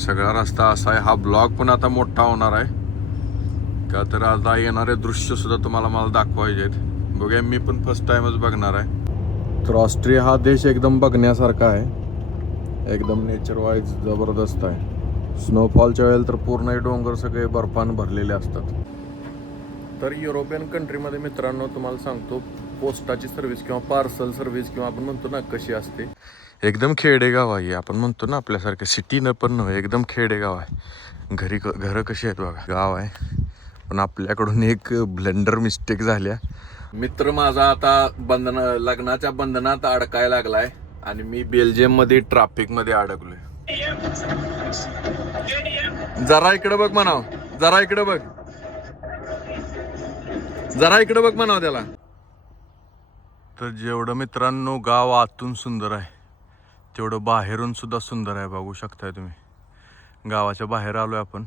सगळा रस्ता असा आहे. हा ब्लॉग पण आता मोठा होणार आहे का, तर आता येणारे दृश्य सुद्धा तुम्हाला मला दाखवायचे आहेत. बघूया, मी पण फर्स्ट टाइमच बघणार आहे. तर ऑस्ट्रिया हा देश एकदम बघण्यासारखा आहे, एकदम नेचर वाईज जबरदस्त आहे. स्नोफॉलच्या वेळेला तर पूर्ण डोंगर सगळे बर्फानं भरलेले असतात. तर युरोपियन कंट्रीमध्ये मित्रांनो तुम्हाला सांगतो, पोस्टाची सर्व्हिस किंवा पार्सल सर्व्हिस किंवा आपण म्हणतो ना कशी असते, एकदम खेडेगाव आहे. आपण म्हणतो ना आपल्यासारखं सिटी न पण नव्हे, एकदम खेडेगाव आहे. घरं कशी आहेत बघा, गाव आहे. पण आपल्याकडून एक ब्लेंडर मिस्टेक झाल्या. मित्र माझा आता लग्नाच्या बंधनात अडकायला लागलाय आणि मी बेल्जियम मध्ये ट्रॅफिक मध्ये अडकलोय. जरा इकडे बघ म्हणाव, जरा इकडे बघ, जरा इकडे बघ म्हणाव त्याला. तर जेवढं मित्रांनो गाव आतून सुंदर आहे, तेवढं बाहेरून सुद्धा सुंदर आहे. बघू शकताय तुम्ही, गावाच्या बाहेर आलोय आपण.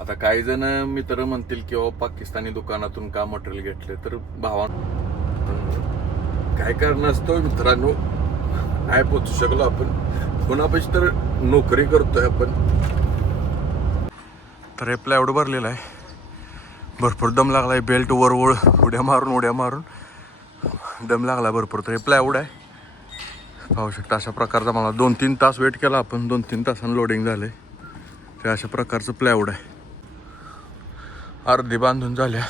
आता काही जण मित्र म्हणतील की पाकिस्तानी दुकानातून का मटेरियल घेतले, तर भावा काय कारण असतो मित्रांनो, नाही पोचू शकलो आपण. कोणापाशी तर नोकरी करतोय आपण. तर हे प्लायवूड भरलेला आहे, भरपूर दम लागलाय. बेल्ट वर उड्या मारून दम लागला भरपूर. तर हे प्लायवूड आहे, पाहू शकता. अशा प्रकारचा मला 2-3 तास वेट केला आपण. 2-3 तासांनी लोडिंग झाले. ते अशा प्रकारचं प्लायवूड आहे. अर्धी बांधून झाल्या,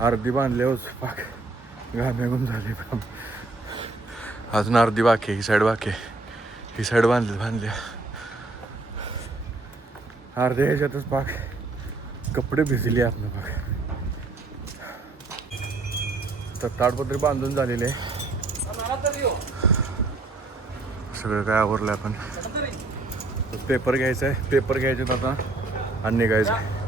अर्धी बांधल्यावर पाक घाम निघून झाले. अजून अर्धी बाकी, ही साईड बाकी, ही साईड बांधल्या. अर्ध्या ह्याच्यातच पाक कपडे भिजले आपलं पाक. तर ताडपत्री बांधून झालेले आहे. सगळं काय आवरलं आपण. पेपर घ्यायचा आहे, पेपर घ्यायचे आता आणि निघायचं आहे.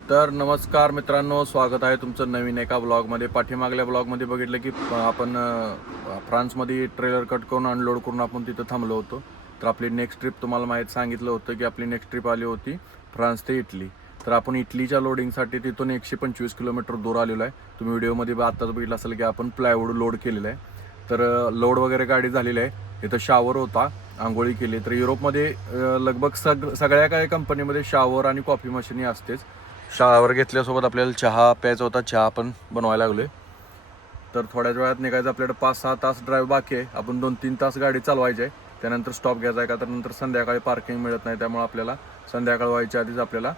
तर नमस्कार मित्रांनो, स्वागत आहे तुमचं नवीन एका ब्लॉगमध्ये. पाठीमागल्या ब्लॉगमध्ये बघितलं की आपण फ्रान्समध्ये ट्रेलर कट करून अनलोड करून आपण तिथं थांबलो होतो. तर आपली नेक्स्ट ट्रिप तुम्हाला माहीत सांगितलं होतं की आपली नेक्स्ट ट्रिप आली होती फ्रान्स ते इटली. तर आपण इटलीच्या लोडिंगसाठी तिथून 125 किलोमीटर दूर आलेलो आहे. तुम्ही व्हिडिओमध्ये आत्ताच बघितलं असेल की आपण प्लायवूड लोड केलेलं आहे. तर लोड वगैरे गाडी झालेली आहे. इथं शावर होता, आंघोळी केली. तर युरोपमध्ये लगभग सगळ्या काही कंपनीमध्ये शावर आणि कॉफी मशीनही असतेच. शावर घेतल्यासोबत आपल्याला चहा प्यायचा होता, चहा पण बनवायला लागलोय. तर थोड्याच वेळात निघायचं. आपल्याकडे 5-6 तास ड्राईव्ह बाकी आहे. आपण 2-3 तास गाडी चालवायची आहे, त्यानंतर स्टॉप घ्यायचा आहे. का तर नंतर संध्याकाळी पार्किंग मिळत नाही, त्यामुळे आपल्याला संध्याकाळ व्हायच्या आधीच आपल्याला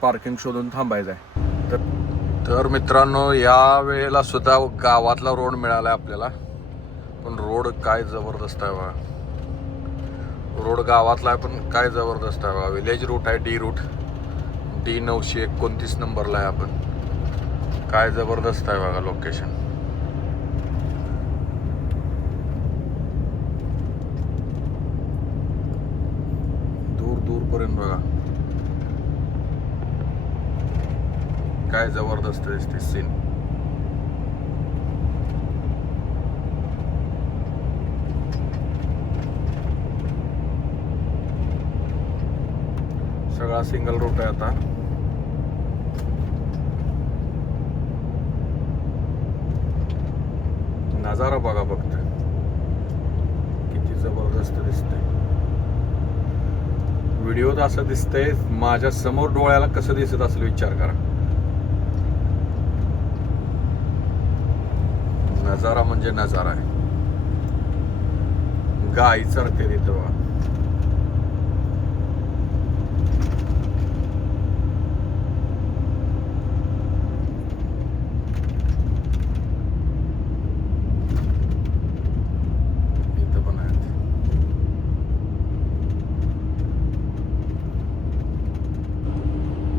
पार्किंग शोधून थांबायचं आहे. तर मित्रांनो, या वेळेला सुद्धा गावातला रोड मिळाला आहे आपल्याला. पण रोड काय जबरदस्त आहे बघा. रोड गावातला आहे पण काय जबरदस्त आहे बघा. विलेज रूट आहे, डी रूट, D929 नंबरला आहे आपण. काय जबरदस्त आहे बघा लोकेशन. दूर दूर पर्यंत बघा, काय जबरदस्त दिसते सीन. सगळा सिंगल रूट आहे आता. नजारा बघा फक्त, किती जबरदस्त दिसतंय. व्हिडिओत असं दिसतंय, माझ्या समोर डोळ्याला कसं दिसत असेल विचार करा. नजारा म्हणजे नजारा आहे. गाई चरते तिथं बघा.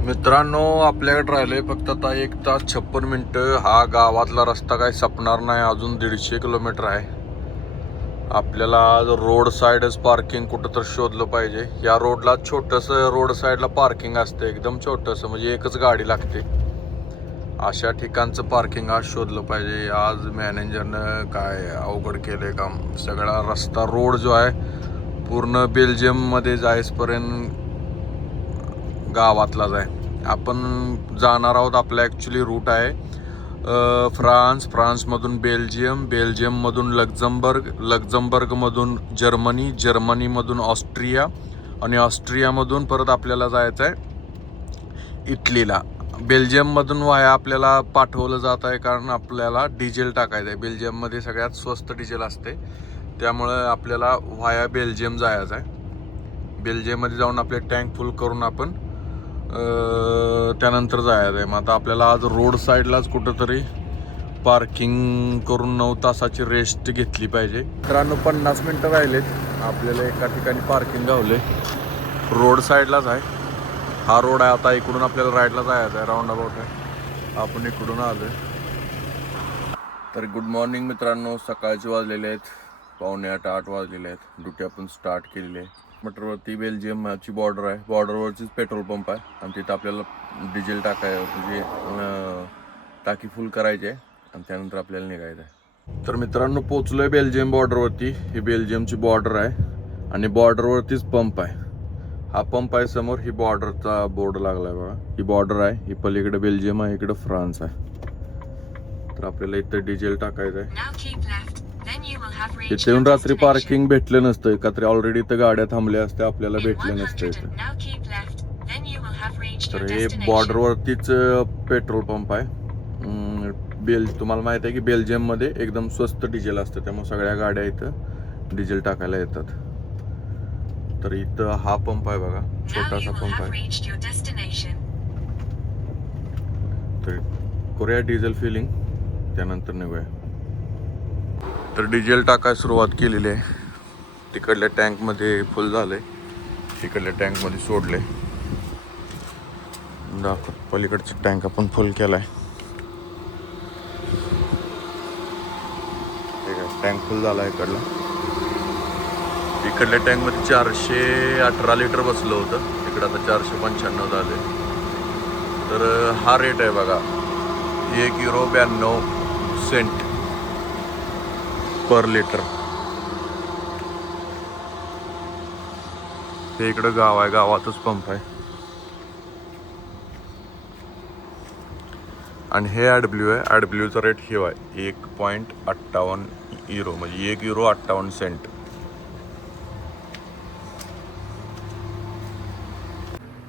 मित्रांनो, आपल्याकडे राहिले फक्त आता 1 तास 56 मिनिटं. हा गावातला रस्ता काही सपणार नाही. अजून 150 किलोमीटर आहे. आपल्याला आज रोड साईडच पार्किंग कुठं तर शोधलं पाहिजे. या रोडला छोटंसं रोड साईडला पार्किंग असतं, एकदम छोटंसं, म्हणजे एकच गाडी लागते. अशा ठिकाणचं पार्किंग आज शोधलं पाहिजे. आज मॅनेजरनं काय अवघड केलंय काम. सगळा रस्ता रोड जो आहे पूर्ण बेल्जियममध्ये जायसपर्यंत गावातलाच आहे. आपण जाणार आहोत, आपला ॲक्च्युली रूट आहे फ्रान्समधून बेल्जियममधून लक्झमबर्गमधून जर्मनीमधून ऑस्ट्रिया आणि ऑस्ट्रियामधून परत आपल्याला जायचं आहे इटलीला. बेल्जियममधून वाया आपल्याला पाठवलं जात आहे कारण आपल्याला डिझेल टाकायचं आहे. बेल्जियममध्ये सगळ्यात स्वस्त डिझेल असते, त्यामुळं आपल्याला वाया बेल्जियम जायचं आहे. बेल्जियममध्ये जाऊन आपले टँक फुल करून आपण त्यानंतर जायचं आहे. मग आता आपल्याला आज रोड साईडलाच कुठंतरी पार्किंग करून 9 तासाची रेस्ट घेतली पाहिजे. 50 मिनटं राहिलेत, आपल्याला एका ठिकाणी पार्किंग गावले. रोड साईडलाच आहे हा रोड आहे. आता इकडून आपल्याला राईटला जायचं आहे, राऊंड अबाउट आहे. आपण इकडून आलो आहे. तर गुड मॉर्निंग मित्रांनो, सकाळचे वाजलेले आहेत 7:45-8 वाजलेले आहेत. ड्युटी आपण स्टार्ट केलेली आहे. मीटरवरती बेल्जियमची बॉर्डर आहे, बॉर्डरवरचीच पेट्रोल पंप आहे आणि तिथं आपल्याला डिझेल म्हणजे टाकी फुल करायची आहे आणि त्यानंतर आपल्याला निघायचं आहे. तर मित्रांनो पोचलोय बेल्जियम बॉर्डरवरती. ही बेल्जियमची बॉर्डर आहे आणि बॉर्डरवरतीच पंप आहे. हा पंप आहे समोर, ही बॉर्डरचा बोर्ड लागलाय बघा. ही बॉर्डर आहे, ही पलीकडे बेल्जियम आहे, इकडे फ्रान्स आहे. तर आपल्याला इथं डिझेल टाकायचं आहे. इथे येऊन रात्री पार्किंग भेटलं नसतं का, तरी ऑलरेडी इथं गाड्या थांबल्या असत्या, आपल्याला भेटलं नसतं इथं. तर हे बॉर्डरवरतीच पेट्रोल पंप आहे. तुम्हाला माहित आहे की बेल्जियममध्ये एकदम स्वस्त डिझेल असतं, त्यामुळे सगळ्या गाड्या इथं डिझेल टाकायला येतात. तर इथं हा पंप आहे बघा, छोटासा पंप आहे. तर करूया डिझेल फिलिंग, त्यानंतर निघूया. तर डिझेल टाकायला सुरुवात केलेली आहे. तिकडल्या टँकमध्ये फुल झालंय, तिकडल्या टँकमध्ये सोडले. दाखव, पलीकडचा टँक आपण फुल केलाय. टँक फुल झाला इकडला. इकडल्या टँकमध्ये 418 लिटर बसलं होतं, इकडं आता 495 झाले. तर हा रेट आहे बघा, €1.92 पर लिटर. हे इकडं गाव आहे, गावातच पंप आहे. आणि हे AdBlue आहे. AdBlueचा रेट हे आहे €1.58 म्हणजे €1.58.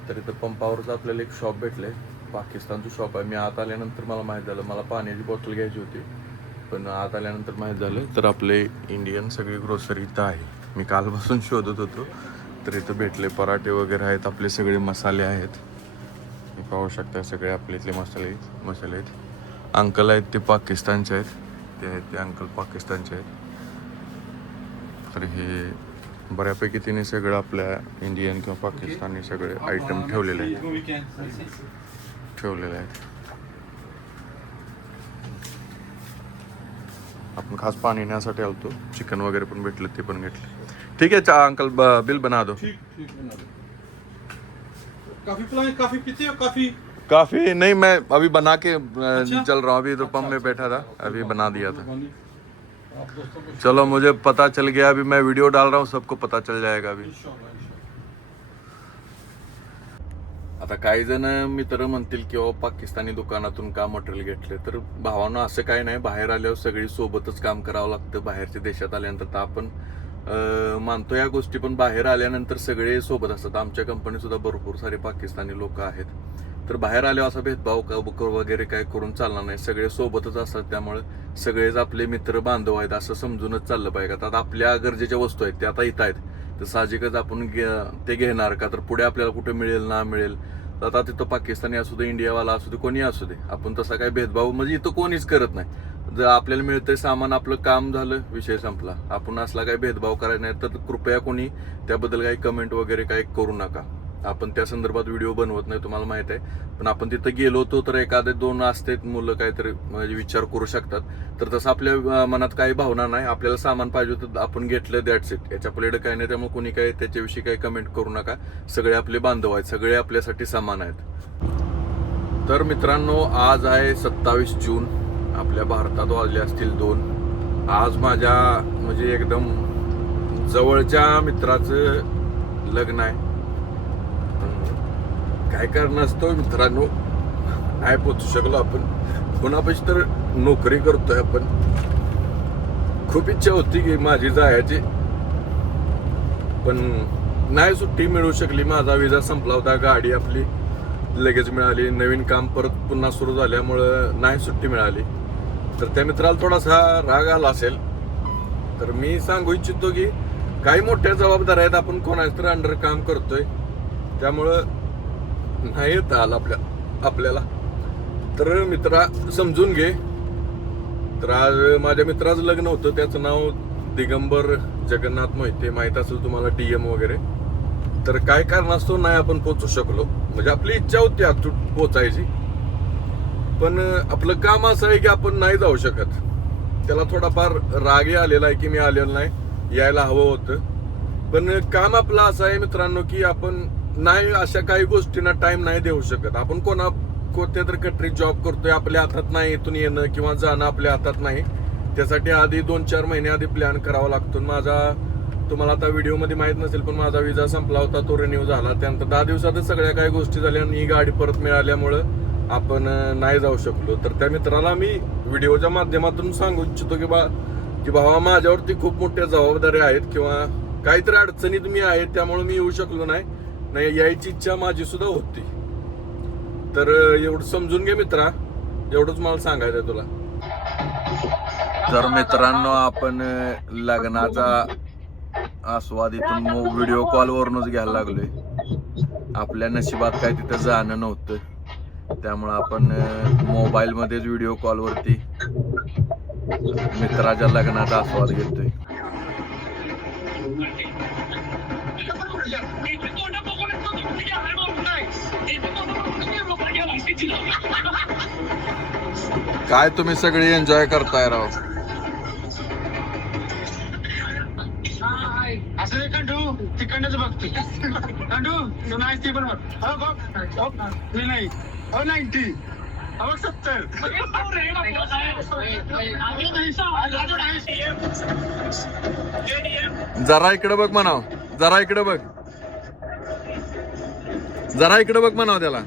तर इथं पंपावरच आपल्याला एक शॉप भेटले, पाकिस्तानचं शॉप आहे. मी आत आल्यानंतर मला माहीत झालं, मला पाण्याची बॉटल घ्यायची होती, पण आत आल्यानंतर माहीत झालं तर आपले इंडियन सगळी ग्रोसरी इथं आहे. मी कालपासून शोधत होतो, तर इथं भेटले. पराठे वगैरे आहेत, आपले सगळे मसाले आहेत. मी पाहू शकता सगळे आपले इथले मसाले आहेत. अंकल आहेत ते पाकिस्तानचे आहेत, ते अंकल पाकिस्तानचे आहेत. तर हे बऱ्यापैकी तिने सगळं आपल्या इंडियन किंवा पाकिस्तानी सगळे आयटम ठेवलेले आहेत. आपण खास पाणी नेण्यासाठी आलतो. चिकन वगैरे पण भेटलं, ते पण घेतले. ठीक है अंकल, बिल बना दो. काफी पीते हो? काफी नहीं, मैं अभी बना के चल रहा हूँ. अभी तो पंप में बैठा था, अभी बना दिया था. चलो, मुझे पता चल गया. अभी मैं वीडियो डाल रहा हूँ, सबको पता चल जाएगा अभी. आता काही जण मित्र म्हणतील की पाकिस्तानी दुकानातून का मटेरियल घेतले. तर भावानं असं काही नाही, बाहेर आल्यावर सगळी सोबतच काम करावं लागतं. बाहेरच्या देशात आल्यानंतर तर आपण मानतो या गोष्टी, पण बाहेर आल्यानंतर सगळे सोबत असतात. आमच्या कंपनीत सुद्धा भरपूर सारे पाकिस्तानी लोक आहेत. तर बाहेर आल्यावर असा भेदभाव वगैरे काय करून चालणार नाही, सगळे सोबतच असतात. त्यामुळे सगळेच आपले मित्र बांधव आहेत असं समजूनच चाललं पाहिजे. आता आपल्या गरजेच्या वस्तू आहेत, ते आता इथं आहेत, तर साहजिकच आपण ते घेणार का, तर पुढे आपल्याला कुठे मिळेल ना मिळेल. आता तिथं पाकिस्तानी असू दे, इंडियावाला असू दे, कोणी असू दे, आपण तसा काही भेदभाव म्हणजे इथं कोणीच करत नाही. जर आपल्याला मिळतंय सामान, आपलं काम झालं, विषय संपला. आपण असला काही भेदभाव करायचा नाही. तर कृपया कोणी त्याबद्दल काही कमेंट वगैरे काही करू नका. आपण त्या संदर्भात व्हिडिओ बनवत नाही, तुम्हाला माहित आहे. पण आपण तिथं गेलो होतो तर एखादे 2 असतात मुलं काहीतरी म्हणजे विचार करू शकतात. तर तसं आपल्या मनात काही भावना नाही. आपल्याला सामान पाहिजे होतं, आपण घेतलं, दॅट्स इट. याच्या पलीकडे काही नाही. त्यामुळे कोणी काही त्याच्याविषयी काही कमेंट करू नका. सगळे आपले बांधव आहेत, सगळे आपल्यासाठी समान आहेत. तर मित्रांनो, आज आहे 27 जून. आपल्या भारतात वाजले असतील 2. आज माझ्या म्हणजे एकदम जवळच्या मित्राचं लग्न आहे. काय कारण असतो मित्रांनो, नाही पोचू शकलो आपण. कोणापाशी तर नोकरी करतोय आपण. खूप इच्छा होती की माझी जायची, पण नाही सुट्टी मिळू शकली. माझा विजा संपला होता, गाडी आपली लगेच मिळाली, नवीन काम परत पुन्हा सुरू झाल्यामुळं नाही सुट्टी मिळाली. तर त्या मित्राला थोडासा राग आला असेल. तर मी सांगू इच्छितो की काही मोठ्या जबाबदाऱ्या आहेत, आपण कोणाच तर अंडर काम करतोय, त्यामुळं नाही येत आलं आपल्याला. तर मित्रा समजून घे. तर आज माझ्या मित्राचं लग्न होतं, त्याचं नाव दिगंबर जगन्नाथ मोहिते, माहित असेल तुम्हाला, DM वगैरे. तर काय कारणास्तव नाही आपण पोचू शकलो. म्हणजे आपली इच्छा होती अचूक पोचायची, पण आपलं काम असं आहे की आपण नाही जाऊ शकत. त्याला थोडाफार रागही आलेला आहे की मी आलेलो नाही, यायला हवं होतं. पण काम आपलं असं आहे मित्रांनो की आपण नाही अशा काही गोष्टींना टाइम नाही देऊ शकत. आपण कोणत्या तर कंट्रीत जॉब करतोय, आपल्या हातात नाही इथून येणं किंवा जाणं आपल्या हातात नाही. त्यासाठी आधी 2-4 महिने आधी प्लॅन करावा लागतो. माझा तुम्हाला आता व्हिडिओमध्ये माहित नसेल, पण माझा विजा संपला होता, तो रिन्यू झाला. त्यानंतर 10 दिवसातच सगळ्या काही गोष्टी झाल्या आणि ही गाडी परत मिळाल्यामुळं आपण नाही जाऊ शकलो. तर त्या मित्राला मी व्हिडिओच्या माध्यमातून सांगू इच्छितो की बाबा माझ्यावरती खूप मोठ्या जबाबदाऱ्या आहेत किंवा काहीतरी अडचणीत मी आहे, त्यामुळे मी येऊ शकलो नाही यायची इच्छा माझी सुद्धा होती. तर एवढं समजून घे मित्रा, एवढंच मला सांगायचं तुला. तर मित्रांनो, आपण लग्नाचा आस्वाद इथून व्हिडिओ कॉलवरूनच घ्यायला लागलोय. आपल्या नशिबात काय तिथं जाणं नव्हतं, त्यामुळं आपण मोबाईलमध्येच व्हिडिओ कॉलवरती मित्राच्या लग्नाचा आस्वाद घेतोय. काय तुम्ही सगळे एन्जॉय करताय राव. असं कंडू तिकडनंच बघते. कंडू तू नाही ती बरोबर. नाही 90 70. जरा इकडे बघ म्हणाव, जरा इकडे बघ, जरा इकडे बघ म्हणाव त्याला.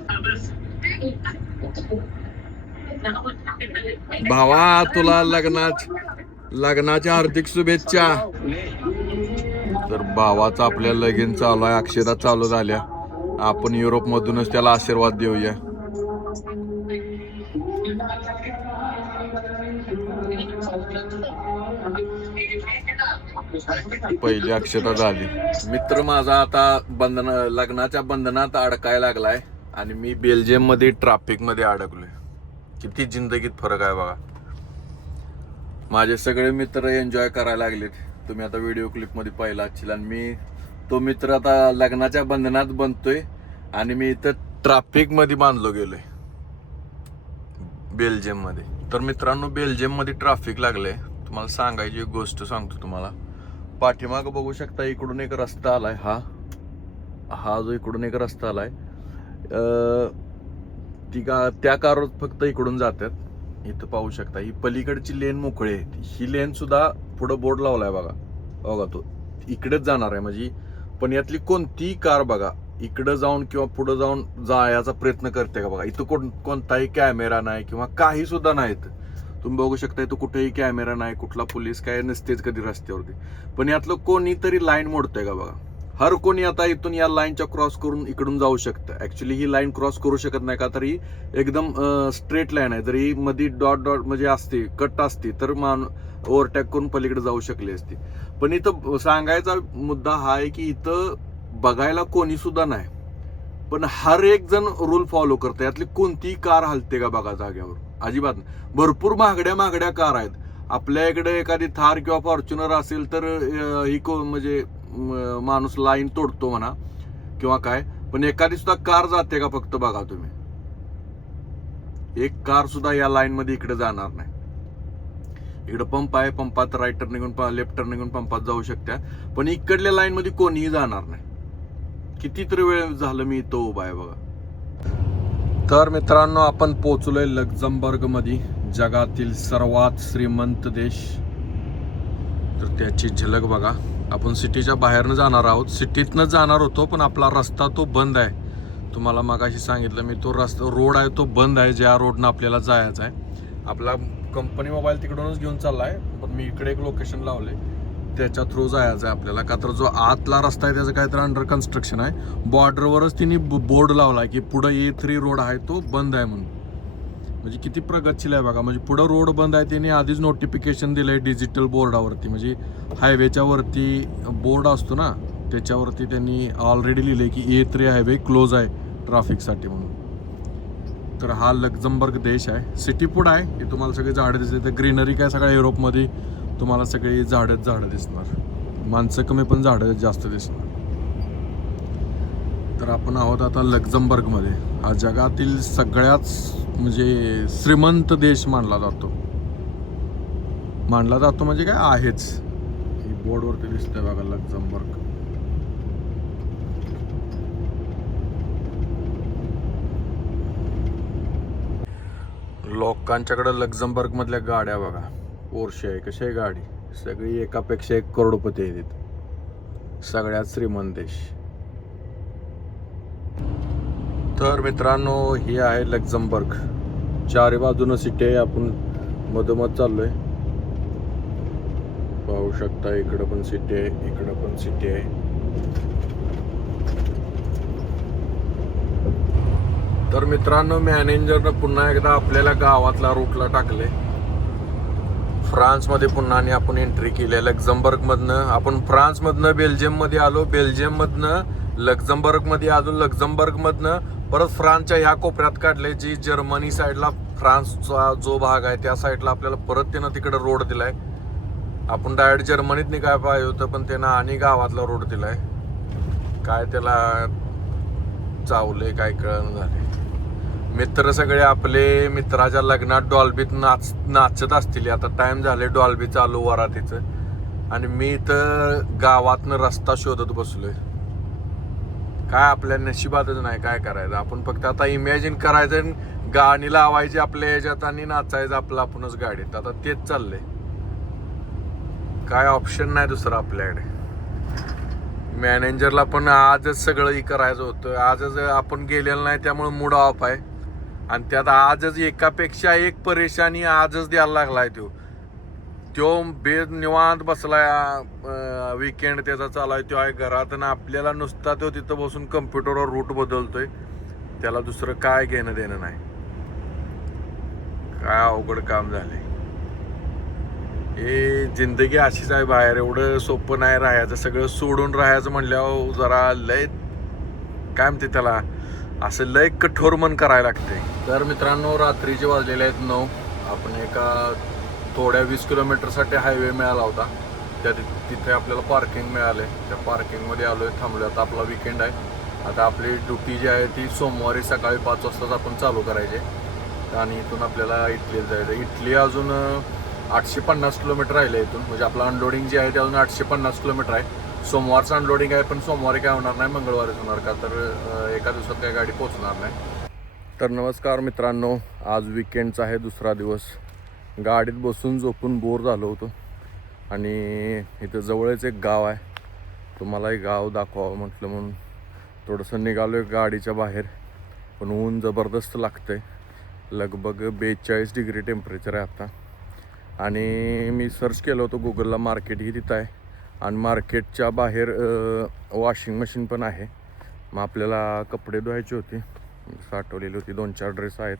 भावा तुला लग्नाच्या हार्दिक शुभेच्छा. तर भावाचा आपल्या लगीन चालू आहे, अक्षदा चालू झाल्या. आपण युरोप मधूनच त्याला आशीर्वाद देऊया. पहिली अक्षता झाली. मित्र माझा आता लग्नाच्या बंधनात अडकायला लागलाय आणि मी बेल्जियम मध्ये ट्रॅफिक मध्ये अडकलोय. किती जिंदगीत फरक आहे बघा. माझे सगळे मित्र एन्जॉय करायला लागलेत, तुम्ही आता व्हिडिओ क्लिप मध्ये पाहिला असतील. आणि मी तो मित्र आता लग्नाच्या बंधनात बनतोय आणि मी इथं ट्रॅफिक मध्ये बांधलो गेलोय बेल्जियम मध्ये. तर मित्रांनो, बेल्जियम मध्ये ट्रॅफिक लागले. तुम्हाला सांगायची एक गोष्ट सांगतो तुम्हाला. पाठीमाग बघू शकता, इकडून एक रस्ता आलाय. हा जो इकडून एक रस्ता आलाय, त्या कार फक्त इकडून जातात. इथं पाहू शकता ही पलीकडची लेन मोकळी आहे. ही लेन सुद्धा पुढे बोर्ड लावलाय बघा तो इकडेच जाणार आहे म्हणजे. पण यातली कोणतीही कार बघा इकडे जाऊन किंवा पुढे जाऊन जायचा प्रयत्न करते का बघा. इथं कोणताही कॅमेरा नाही किंवा काही सुद्धा नाही. तुम्ही बघू शकता इथं कुठेही कॅमेरा नाही, कुठला पोलीस काय नसतेच कधी रस्त्यावरती. पण यातलं कोणीतरी लाईन मोडतंय का बघा. हर कोणी आता इथून या लाईनच्या क्रॉस करून इकडून जाऊ शकतं. ऍक्च्युली ही लाईन क्रॉस करू शकत नाही, का तरी एकदम स्ट्रेट लाईन आहे. जरी मध्ये डॉट म्हणजे असते, कट असते, तर ओव्हरटॅक करून पलीकडे जाऊ शकली असती. पण इथं सांगायचा मुद्दा हा आहे की इथं बघायला कोणी सुद्धा नाही, पण हर एक जण रूल फॉलो करते. यातली कोणतीही कार हलते का बघा जाग्यावर, अजिबात. भरपूर महागड्या कार आहेत. आपल्या इकडे एखादी थार किंवा फॉर्च्युनर असेल तर ही म्हणजे माणूस लाईन तोडतो म्हणा किंवा काय, पण एखादी सुद्धा कार जाते का फक्त बघा तुम्ही. एक कार सुद्धा या लाईन मध्ये इकडे जाणार नाही. इकडे पंप आहे, पंपात राईट टर्निंग लेफ्ट टर्निंग पंपात जाऊ शकत्या, पण इकडल्या लाईन मध्ये कोणीही जाणार नाही. कितीतरी वेळ झालं मी इथं उभा आहे बघा. तर मित्रांनो, आपण पोहोचलोय लक्झमबर्ग मध्ये, जगातील सर्वात श्रीमंत देश. तर त्याची झलक बघा. आपण सिटीच्या बाहेरनं जाणार आहोत, सिटीतनं जाणार होतो, पण आपला रस्ता तो बंद आहे. तुम्हाला मगाशी सांगितलं मी, तो रस्ता रोड आहे तो बंद आहे, ज्या रोडनं आपल्याला जायचं आहे. आपला कंपनी मोबाईल तिकडूनच घेऊन चालला आहे, पण मी इकडे एक लोकेशन लावले, त्याच्या थ्रू जायचं आहे आपल्याला. का तर जो आतला रस्ता आहे त्याचं काहीतरी अंडर कन्स्ट्रक्शन आहे. बॉर्डरवरच तिने बोर्ड लावला आहे की पुढं A3 रोड आहे तो बंद आहे म्हणून. म्हणजे किती प्रगतशील आहे बघा. म्हणजे पुढं रोड बंद आहे त्याने आधीच नोटिफिकेशन दिलं आहे डिजिटल बोर्डावरती. म्हणजे हायवेच्या वरती बोर्ड असतो ना, त्याच्यावरती त्यांनी ऑलरेडी लिहिलं आहे की A3 हायवे क्लोज आहे ट्रॅफिकसाठी म्हणून. तर हा लक्झमबर्ग देश आहे. सिटी फूड आहे, हे तुम्हाला सगळे झाडं दिसते. तर ग्रीनरी काय सगळ्या युरोपमध्ये तुम्हाला सगळी झाडं दिसणार. माणसं कमी पण झाडं जास्त दिसणार. तर आपण आहोत आता लक्झमबर्गमध्ये. हा जगातील सगळ्यात म्हणजे श्रीमंत देश मानला जातो म्हणजे काय आहेच. ही बोर्डवरती दिसतंय बघा लक्झमबर्ग. लोकांच्याकडे लक्झमबर्ग मधल्या गाड्या बघा, पोर्शे आहे. कशी आहे गाडी, सगळी एकापेक्षा एक करोडपती आहे तिथे. सगळ्यात श्रीमंत देश. तर मित्रांनो हे आहे लक्झमबर्ग. चारी बाजूनं सिटी आहे. आपण मधोमध चाललोय, पाहू शकता. इकडं पण सिटी आहे, इकडं पण सिटी आहे. तर मित्रांनो मॅनेजरनं पुन्हा एकदा आपल्याला गावातला रूटला टाकले. फ्रान्समध्ये पुन्हा आणि आपण एंट्री केली आहे. लक्झमबर्गमधनं आपण फ्रान्समधनं बेल्जियममध्ये आलो, बेल्जियममधनं लक्झमबर्गमध्ये आलो, लक्झमबर्गमधनं परत फ्रान्सच्या ह्या कोपऱ्यात काढले. जी जर्मनी साईडला फ्रान्सचा जो भाग आहे त्या साईडला आपल्याला परत त्यानं तिकडे रोड दिलाय. आपण डायरेक्ट जर्मनीत निघाय पाहिजे होतं, पण त्यानं आणि गावातला रोड दिलाय. काय त्याला चावले काय कळलं झाले. मित्र सगळे आपले मित्राच्या लग्नात डॉल्बीत नाचत असतील. आता टाइम झाले डॉल्बी चालू वरातीचं, आणि मी इथं गावातनं रस्ता शोधत बसलोय. काय आपल्या नशिबातच नाही, काय करायचं. आपण फक्त आता इमॅजिन करायचं, गाणी लावायची आपल्या ह्याच्यात आणि नाचायचं आपलं आपणच गाडीत. आता तेच चाललंय, काय ऑप्शन नाही दुसरं आपल्याकडे. मॅनेजरला पण आजच सगळं करायचं होतं, आजच आपण गेलेलं नाही त्यामुळे मूड ऑफ आहे. आणि त्यात आजच एकापेक्षा एक परेशानी आजच द्यायला लागलाय. तो निवांत बसलाय, वीकेंड त्याचा चालू आहे. तो आहे घरात आणि आपल्याला नुसता तो तिथं बसून कम्प्युटरवर रूट बदलतोय. त्याला दुसरं काय घेणं देणं नाही. काय अवघड काम झालंय हे. जिंदगी अशीच आहे बाहेर, एवढं सोपं नाही राहायचं. सगळं सोडून राहायचं म्हणल्यावर जरा लय काय म्हणते त्याला, असं लय कठोर मन करायला लागते. तर मित्रांनो रात्रीचे वाजलेले आहेत 9. आपण एका थोड्या 20 किलोमीटरसाठी हायवे मिळाला होता, तिथे आपल्याला पार्किंग मिळाले. त्या पार्किंगमध्ये आलोय, थांबलोय. आता आपला विकेंड आहे. आता आपली ड्युटी जी आहे ती सोमवारी सकाळी 5 वाजताच आपण चालू करायचे. आणि इथून आपल्याला इटलीला जायचं. इटली अजून 850 किलोमीटर राहिले इथून. म्हणजे आपलं अनलोडिंग जे आहे ते अजून 850 किलोमीटर आहे. सोमवारचं अनलोडिंग आहे, पण सोमवारी काय होणार नाही, मंगळवारीच होणार. का तर एका दिवसात काही गाडी पोहोचणार नाही. तर नमस्कार मित्रांनो, आज विकेंडचा आहे दुसरा दिवस. गाडीत बसून झोपून बोर झालो होतो, आणि इथं जवळच एक गाव आहे. तुम्हालाही गाव दाखवावं म्हटलं म्हणून थोडंसं निघालो आहे गाडीच्या बाहेर. पण ऊन जबरदस्त लागतंय. लगभग 42 डिग्री टेम्परेचर आहे आता. आणि मी सर्च केलं होतं गुगलला, मार्केटही तिथं आहे. आणि मार्केटच्या बाहेर वॉशिंग मशीन पण आहे. मग आपल्याला कपडे धुवायचे होते, साठवलेली होती. 2-4 ड्रेस आहेत,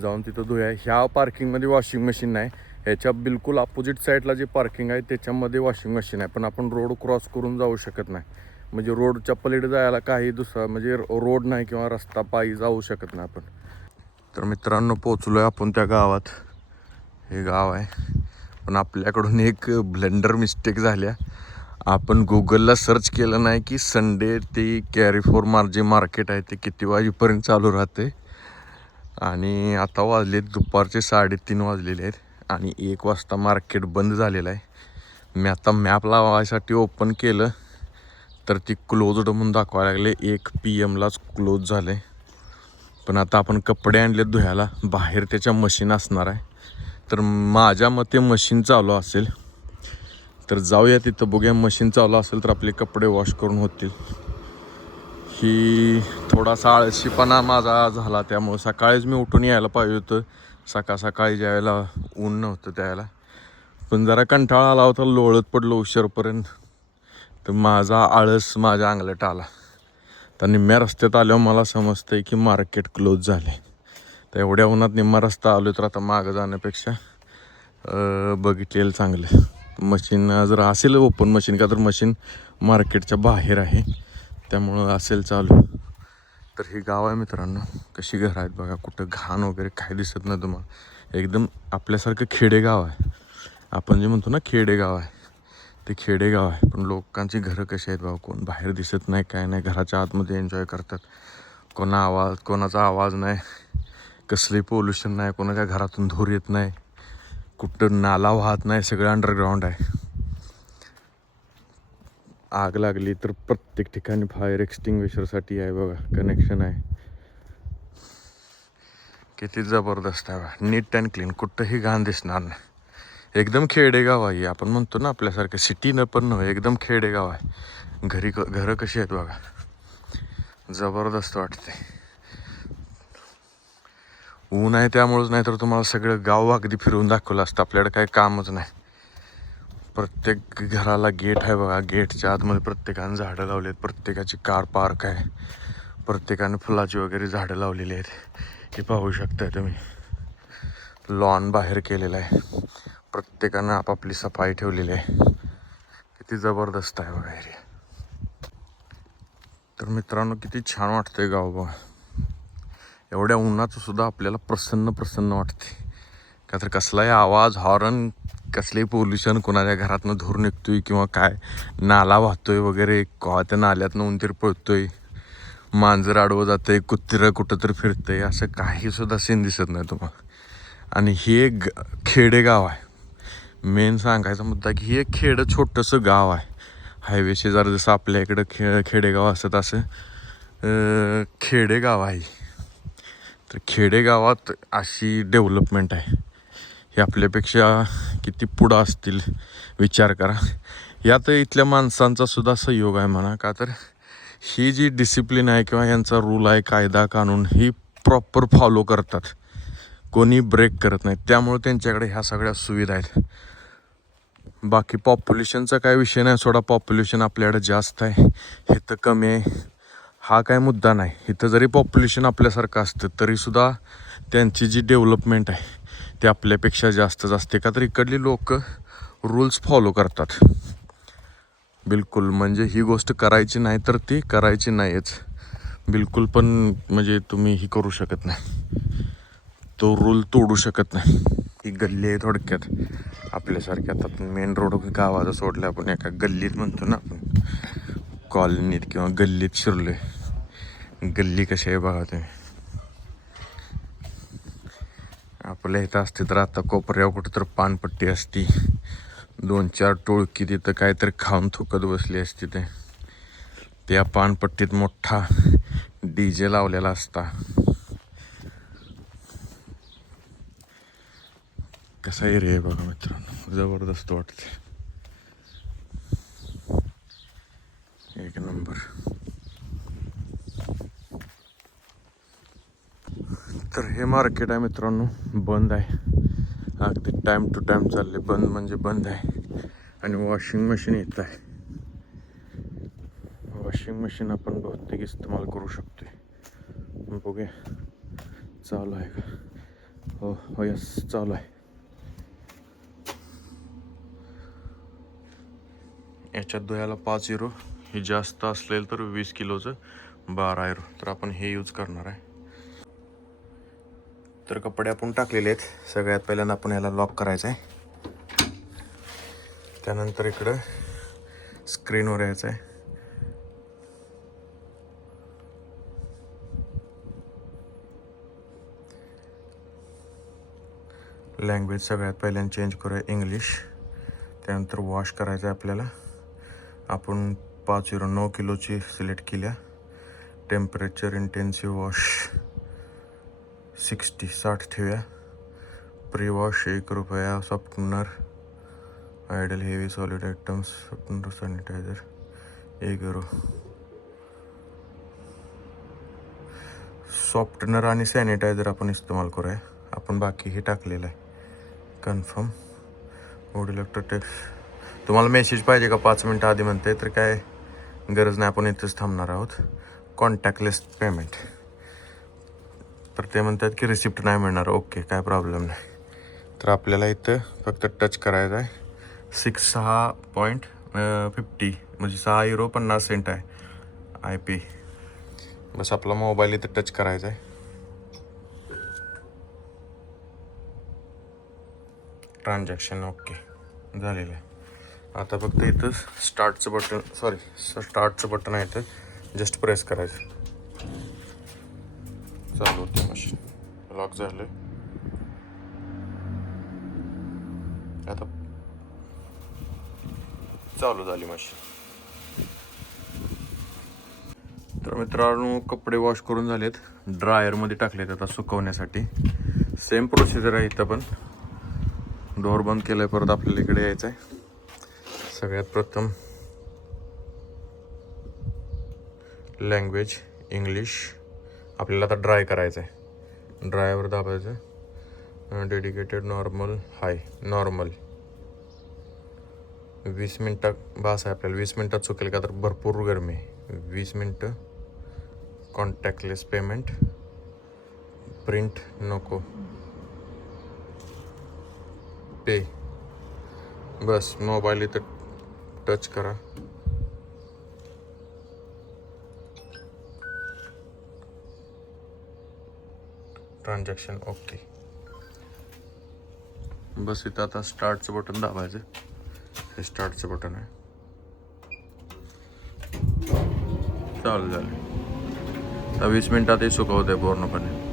जाऊन तिथं धुया. ह्या पार्किंगमध्ये वॉशिंग मशीन नाही. ह्याच्या बिलकुल अपोजिट साईडला जे पार्किंग आहे त्याच्यामध्ये वॉशिंग मशीन आहे. पण आपण रोड क्रॉस करून जाऊ शकत नाही. म्हणजे रोडच्या पलीकडे जायला काही दुसरा म्हणजे रोड नाही किंवा रस्ता पायी जाऊ शकत नाही आपण. तर मित्रांनो पोचलो आहे आपण त्या गावात. हे गाव आहे, पण आपल्याकडून एक ब्लेंडर मिस्टेक झाल्या. आपण गुगलला सर्च केलं नाही की संडे ते कॅरिफोर जे मार्केट आहे ते किती वाजेपर्यंत चालू राहते. आणि आता वाजलेत दुपारचे 3:30 वाजलेले आहेत, आणि 1 वाजता मार्केट बंद झालेलं आहे. मी आता मॅप लावायसाठी ओपन केलं तर ती क्लोज्ड म्हणून दाखवायला लागले. 1 PM क्लोज झालं आहे. पण आता आपण कपडे आणले धुयाला, बाहेर त्याच्या मशीन असणार आहे. तर माझ्या मते मशीन चालू असेल, तर जाऊया तिथं बघूया. मशीन चालू असेल तर आपले कपडे वॉश करून होतील. ही थोडासा आळशीपणा माझा झाला, त्यामुळे सकाळीच मी उठून यायला पाहिजे होतं. सकाळ सकाळी ज्यावेळेला ऊन नव्हतं त्यावेळेला. पण जरा कंटाळा आला होता, लोळत पडलो उशीरपर्यंत. तर माझा आळस माझ्या अंगलट आला. तर निम्म्या रस्त्यात आल्यावर मला समजतंय की मार्केट क्लोज झाले. तर एवढ्या उन्हात निम्मा रस्ता आलो तर आता मागं जाण्यापेक्षा बघितलेलं चांगलं. मशीन जर असेल ओपन मशीन, का तर मशीन मार्केटच्या बाहेर आहे त्यामुळं असेल चालू. तर ही गाव आहे मित्रांनो. कशी घरं आहेत बघा, कुठं घाण वगैरे काही दिसत नाही तुम्हाला. एकदम आपल्यासारखं खेडेगाव आहे. आपण जे म्हणतो ना खेडेगाव आहे, ते खेडेगाव आहे. पण लोकांची घरं कशी आहेत बाबा, कोण बाहेर दिसत नाही, काय नाही, घराच्या आतमध्ये एन्जॉय करतात. कोणाचा आवाज नाही, कसली पोल्युशन नाही, कोणाच्या घरातून धूर येत नाही, कुठं नाला वाहत नाही, सगळं अंडरग्राऊंड आहे. आग लागली तर प्रत्येक ठिकाणी फायर एक्सटिंग्विशरसाठी आहे बघा, कनेक्शन आहे. किती जबरदस्त आहे बघा, नीट अँड क्लीन, कुठंही घाण दिसणार नाही. एकदम खेडेगाव आहे. आपण म्हणतो ना आपल्यासारखं सिटी न पण नव्हे, एकदम खेडेगाव आहे. घरं कशी आहेत बघा, जबरदस्त वाटते. ऊन आहे त्यामुळंच, नाही तर तुम्हाला सगळं गाव अगदी फिरवून दाखवलं असतं. आपल्याकडे काही कामच नाही. प्रत्येक घराला गेट आहे बघा, गेटच्या आतमध्ये प्रत्येकानं झाडं लावलेत. प्रत्येकाची कार पार्क आहे. प्रत्येकानं फुलाची वगैरे झाडं लावलेली आहेत. हे पाहू शकताय तुम्ही. लॉन बाहेर केलेलं आहे. प्रत्येकानं आपापली सफाई ठेवलेली आहे. किती जबरदस्त आहे बघा एरिया. तर मित्रांनो, किती छान वाटतंय गाव बघा. एवढ्या उन्हाचं सुद्धा आपल्याला प्रसन्न प्रसन्न वाटते. का तर कसलाही आवाज, हॉर्न, कसलेही पोल्युशन, कोणाच्या घरातनं धूर निघतोय किंवा काय, नाला वाहतोय वगैरे, त्या नाल्यातनं उंदीर पळतोय, मांजर आडवं जातंय, कुत्रा कुठं तर फिरतंय, असं काही सुद्धा सीन दिसत नाही तुम्हाला. आणि हे एक खेडेगाव आहे. मेन सांगायचा मुद्दा की हे एक छोटंसं गाव आहे. हायवे शेजारी जसं आपल्या इकडं खेडेगाव असतं तसं खेडेगाव आहे. तर खेडेगावात अशी डेव्हलपमेंट आहे. हे आपल्यापेक्षा किती पुढं असतील विचार करा. यात इथल्या माणसांचा सुद्धा सहयोग आहे म्हणा. का तर ही जी डिसिप्लिन आहे किंवा यांचा रूल आहे, कायदा कानून, ही प्रॉपर फॉलो करतात. कोणी ब्रेक करत नाही. त्यामुळे त्यांच्याकडे ह्या सगळ्या सुविधा आहेत. बाकी पॉप्युलेशनचा काय विषय नाही, सोडा. पॉप्युलेशन आपल्याकडे जास्त आहे, इथं कमी आहे, हा काय मुद्दा नाही. इथं जरी पॉप्युलेशन आपल्यासारखं असतं तरीसुद्धा त्यांची जी डेव्हलपमेंट आहे ती आपल्यापेक्षा जास्तच असते. का तर इकडली लोक रूल्स फॉलो करतात बिलकुल. म्हणजे ही गोष्ट करायची नाही तर ती करायची नाहीच बिलकुल. पण म्हणजे तुम्ही ही करू शकत नाही, तो रूल तोडू शकत नाही. ही गल्ली आहे थोडक्यात आपल्यासारख्या. आता आपण मेन रोड गावाचा सोडलं, आपण एका गल्लीत म्हणतो ना आपण, कॉलनीत किंवा गल्लीत शिरलोय. गल्ली कशी आहे बघा तुम्ही. आपल्या इथं असते तर आता कोपऱ्यावर कुठं तर पानपट्टी असती, 2-4 टोळकी तिथं काहीतरी खाऊन थुकत बसली असती. त्या पानपट्टीत मोठा DJ लावलेला असता. कसा एरिया आहे बघा मित्रांनो, जबरदस्त वाटते. एक नंबर. तर हे मार्केट आहे मित्रांनो, बंद आहे. अगदी टाईम टू टाईम चालले. बंद म्हणजे बंद आहे. आणि वॉशिंग मशीन येत आहे. वॉशिंग मशीन आपण बहुतेक इस्तेमाल करू शकतोय. बघूया चालू आहे का. हो यस, चालू आहे. याच्यात धुयाला 5 युरो, हे जास्त असलेलं तर 20 किलोचं 12 युरो. तर आपण हे यूज करणार आहे. तर कपडे आपण टाकलेले आहेत. सगळ्यात पहिल्यांदा आपण ह्याला लॉक करायचं आहे. त्यानंतर इकडं स्क्रीनवर यायचं आहे. लँग्वेज सगळ्यात पहिल्यांदा चेंज करूया, इंग्लिश. त्यानंतर वॉश करायचं आहे आपल्याला. आपण 5 युरो 9 किलोची सिलेक्ट केल्या. टेम्परेचर इंटेन्सिव्ह वॉश 60 ठेवूया. प्री वॉश 1 रुपया. Softener idle heavy solid items softener sanitizer 1 euro. Softener आणि सॅनिटायझर आपण इस्तेमाल करूया. आपण बाकी हे टाकलेलं आहे. Confirm would text. तुम्हाला मेसेज पाहिजे का 5 मिनटं आधी म्हणते तर काय गरज नाही, आपण इथंच थांबणार आहोत. Contactless payment. तर ते म्हणतात की रिसिप्ट नाही मिळणार. ओके, काय प्रॉब्लेम नाही. तर आपल्याला इथं फक्त टच करायचं आहे. 6.50 म्हणजे €6.50 आहे IP. बस आपला मोबाईल इथं टच करायचा आहे. ट्रान्झॅक्शन ओके झालेलं आहे. आता फक्त इथं स्टार्टचं बटन आहे, इथं जस्ट प्रेस करायचं. चालू होते मशीन. लॉक झालं. आता चालू झाली मशीन. तर मित्रांनो, कपडे वॉश करून झालेत, ड्रायरमध्ये टाकलेत आता सुकवण्यासाठी. सेम प्रोसिजर आहे इथं पण. डोअर बंद केलं आहे, परत आपल्याला इकडे यायचं आहे. सगळ्यात प्रथम लँग्वेज इंग्लिश. आपल्याला आता ड्राय करायचं आहे. ड्रायवर दाबायचं. डेडिकेटेड नॉर्मल हाय नॉर्मल. 20 मिनटं बास आहे आपल्याला. 20 मिनटात सुकेल का तर भरपूर गरमी आहे. 20 मिनटं. Contactless payment. प्रिंट नको. पे. बस मोबाईल इथं टच करा. Transaction okay. बस इथं आता स्टार्टचं बटन दाबायचं. हे स्टार्टचं बटन आहे. चालू झालं. आता 20 मिनटात हे सुकवतं आहे पूर्णपणे.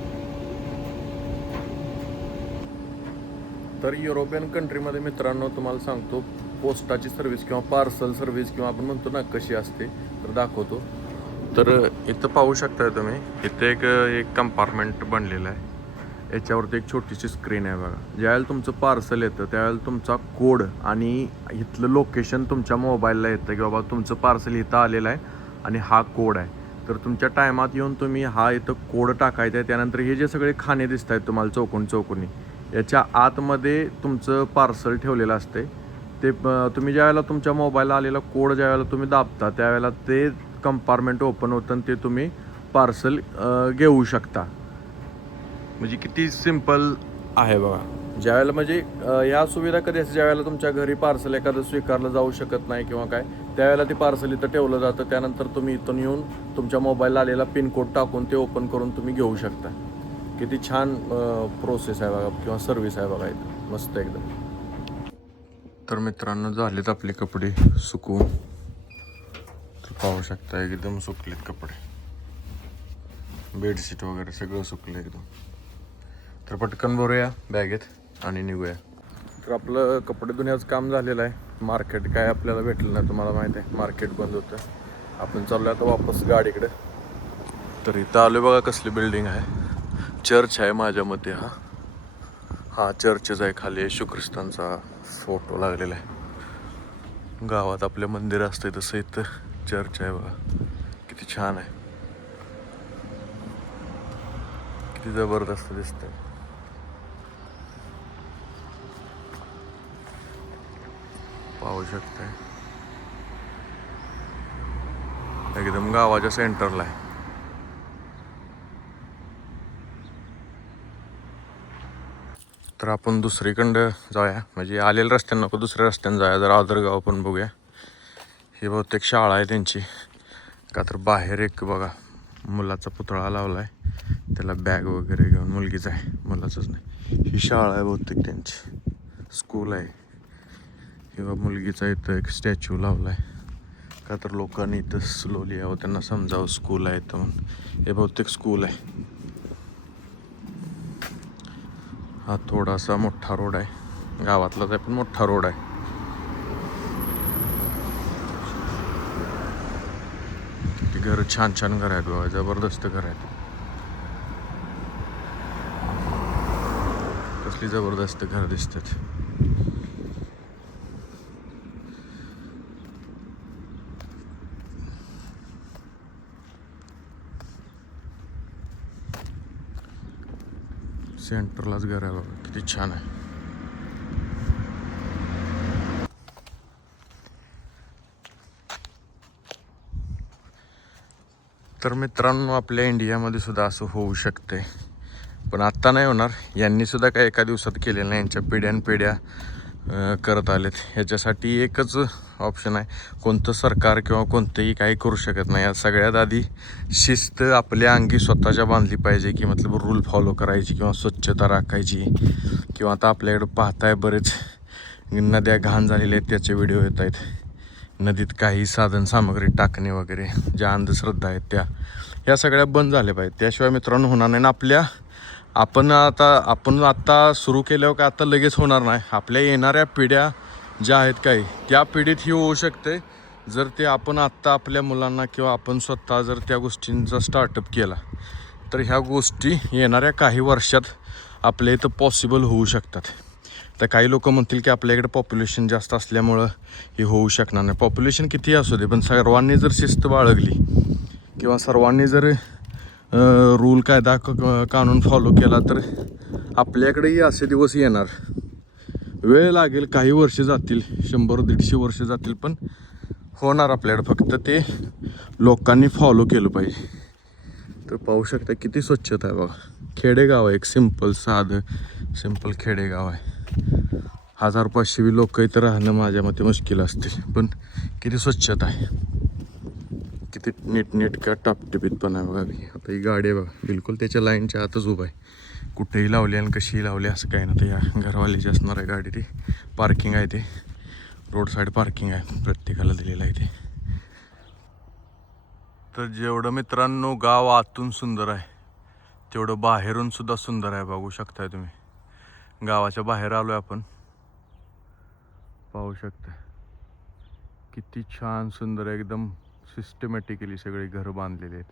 तर युरोपियन कंट्रीमध्ये मित्रांनो तुम्हाला सांगतो, पोस्टाची सर्व्हिस किंवा पार्सल सर्व्हिस किंवा आपण म्हणतो ना कशी असते तर दाखवतो. तर इथं पाहू शकताय तुम्ही, इथे एक कंपार्टमेंट बनलेलं आहे. याच्यावरती एक छोटीशी स्क्रीन आहे बघा. ज्यावेळेला तुमचं पार्सल येतं त्यावेळेला तुमचा कोड आणि इथलं लोकेशन तुमच्या मोबाईलला येतं की बाबा तुमचं पार्सल इथं आलेलं आहे आणि हा कोड आहे. तर तुमच्या टायमात येऊन तुम्ही हा इथं कोड टाकायचा आहे. त्यानंतर हे जे सगळे खाणे दिसत आहेत तुम्हाला चौकोनी, याच्या आतमध्ये तुमचं पार्सल ठेवलेलं असते. ते तुम्ही ज्यावेळेला तुमच्या मोबाईलला आलेला कोड ज्यावेळेला तुम्ही दाबता त्यावेळेला ते कंपार्टमेंट ओपन होतं आणि ते तुम्ही पार्सल घेऊ शकता. म्हणजे किती सिम्पल आहे बघा. ज्यावेळेला म्हणजे ह्या सुविधा कधी असते, ज्यावेळेला तुमच्या घरी पार्सल एखादं स्वीकारलं जाऊ शकत नाही किंवा काय, त्यावेळेला ते पार्सल इथं ठेवलं जातं. त्यानंतर तुम्ही इथून येऊन तुमच्या मोबाईलला आलेला पिन कोड टाकून ते ओपन करून तुम्ही घेऊ शकता. किती छान प्रोसेस आहे बघा किंवा सर्व्हिस आहे बघा इथं. मस्त एकदम. तर मित्रांनो, झालेत आपले कपडे सुकवून. तर पाहू शकता एकदम सुकलेत कपडे. बेडशीट वगैरे सगळं सुकलं एकदम. तर पटकन भरूया बॅगेत आणि निघूया. तर आपलं कपडे धुण्याचं काम झालेलं आहे. मार्केट काय आपल्याला भेटलं नाही, तुम्हाला माहीत आहे मार्केट बंद होतं. आपण चाललो आता वापस गाडीकडे. तर इथं आलो बघा कसली बिल्डिंग आहे. चर्च आहे माझ्या मते. हा चर्चच आहे. खाली येशू ख्रिस्तांचा फोटो लागलेला आहे. गावात आपल्या मंदिर असते तसं इथं चर्च आहे बघा. किती छान आहे, किती जबरदस्त दिसतंय. पाहू शकताय एकदम गावाच्या सेंटरला आहे. तर आपण दुसरीकडं जाऊया, म्हणजे आलेल्या रस्त्यानं नको दुसऱ्या रस्त्यानं जाऊया. जरा आदरगाव पण बघूया. ही बहुतेक शाळा आहे त्यांची का तर बाहेर एक बघा मुलाचा पुतळा लावला आहे. त्याला बॅग वगैरे घेऊन. मुलगीच आहे, मुलाचंच नाही. ही शाळा आहे बहुतेक त्यांची, स्कूल आहे किंवा मुलगीचा इथं एक स्टॅच्यू लावला आहे का तर लोकांनी इथं स्लोली यावं, त्यांना समजावं स्कूल आहे इथं म्हणून. हे बहुतेक स्कूल आहे. हा थोडासा मोठा रोड आहे, गावातलाच आहे पण मोठा रोड आहे. ती घर छान छान घर आहेत बघा, जबरदस्त घर आहेत. कसली जबरदस्त घर दिसतात. सेंटरलाच घर आहे बघा, किती छान आहे. तर मित्रांनो, आपल्या इंडियामध्ये सुद्धा असं होऊ शकते, पण आत्ता नाही होणार. यांनी सुद्धा काय एका दिवसात केलेलं नाही, यांच्या पिढ्यानपिढ्या करत आलेत. ह्याच्यासाठी एकच ऑप्शन आहे, कोणतं सरकार किंवा कोणतंही काही करू शकत नाही. या सगळ्यात आधी शिस्त आपल्या अंगी स्वतःच्या बांधली पाहिजे, की मतलब रूल फॉलो करायची किंवा स्वच्छता राखायची. किंवा आता आपल्याकडं पाहताय बरेच नद्या घाण झालेल्या आहेत, त्याचे व्हिडिओ येत आहेत. नदीत काही साधनसामग्री टाकणे वगैरे, ज्या अंधश्रद्धा आहेत ह्या सगळ्या बंद झाल्या पाहिजेत. त्याशिवाय मित्रांनो होणार नाही. आणि आपण आता सुरू केल्यावर काय आता लगेच होणार नाही. आपल्या येणाऱ्या पिढ्या ज्या आहेत काही, त्या पिढीत ही होऊ शकते, जर ते आपण आत्ता आपल्या मुलांना किंवा आपण स्वतः जर त्या गोष्टींचा स्टार्टअप केला, तर ह्या गोष्टी येणाऱ्या काही वर्षात आपल्या इथं पॉसिबल होऊ शकतात. तर काही लोक म्हणतील की आपल्या इकडे पॉप्युलेशन जास्त असल्यामुळं हे होऊ शकणार नाही. पॉप्युलेशन कितीही असू दे, पण सर्वांनी जर शिस्त बाळगली किंवा सर्वांनी जर रूल कायदा कानून फॉलो केला, तर आपल्याकडेही असे दिवस येणार. वेळ लागेल, काही वर्ष जातील, 100-150 वर्ष जातील, पण होणार आपल्याकडे. फक्त ते लोकांनी फॉलो केलं पाहिजे. तर पाहू शकता किती स्वच्छता आहे बघा. खेडेगाव आहे, एक सिंपल खेडेगाव आहे. 1000-500 लोक इथं राहणं माझ्या मते मुश्किल असतील, पण किती स्वच्छता आहे, किती नीटनेटका टापटिपीत आहे बघा. आता ही गाडी आहे बघा, बिलकुल त्याच्या लाईनच्या आतच उभा आहे. कुठेही लावली आणि कशीही लावली असं काही ना. तर या घरवालीची असणार आहे गाडी. ती पार्किंग आहे, ते रोड साईड पार्किंग आहे, प्रत्येकाला दिलेलं आहे ते. तर जेवढं मित्रांनो गाव आतून सुंदर आहे, तेवढं बाहेरून सुद्धा सुंदर आहे. बघू शकताय तुम्ही, गावाच्या बाहेर आलोय आपण. पाहू शकता किती छान सुंदर, एकदम सिस्टमॅटिकली सगळे घर बांधलेले आहेत.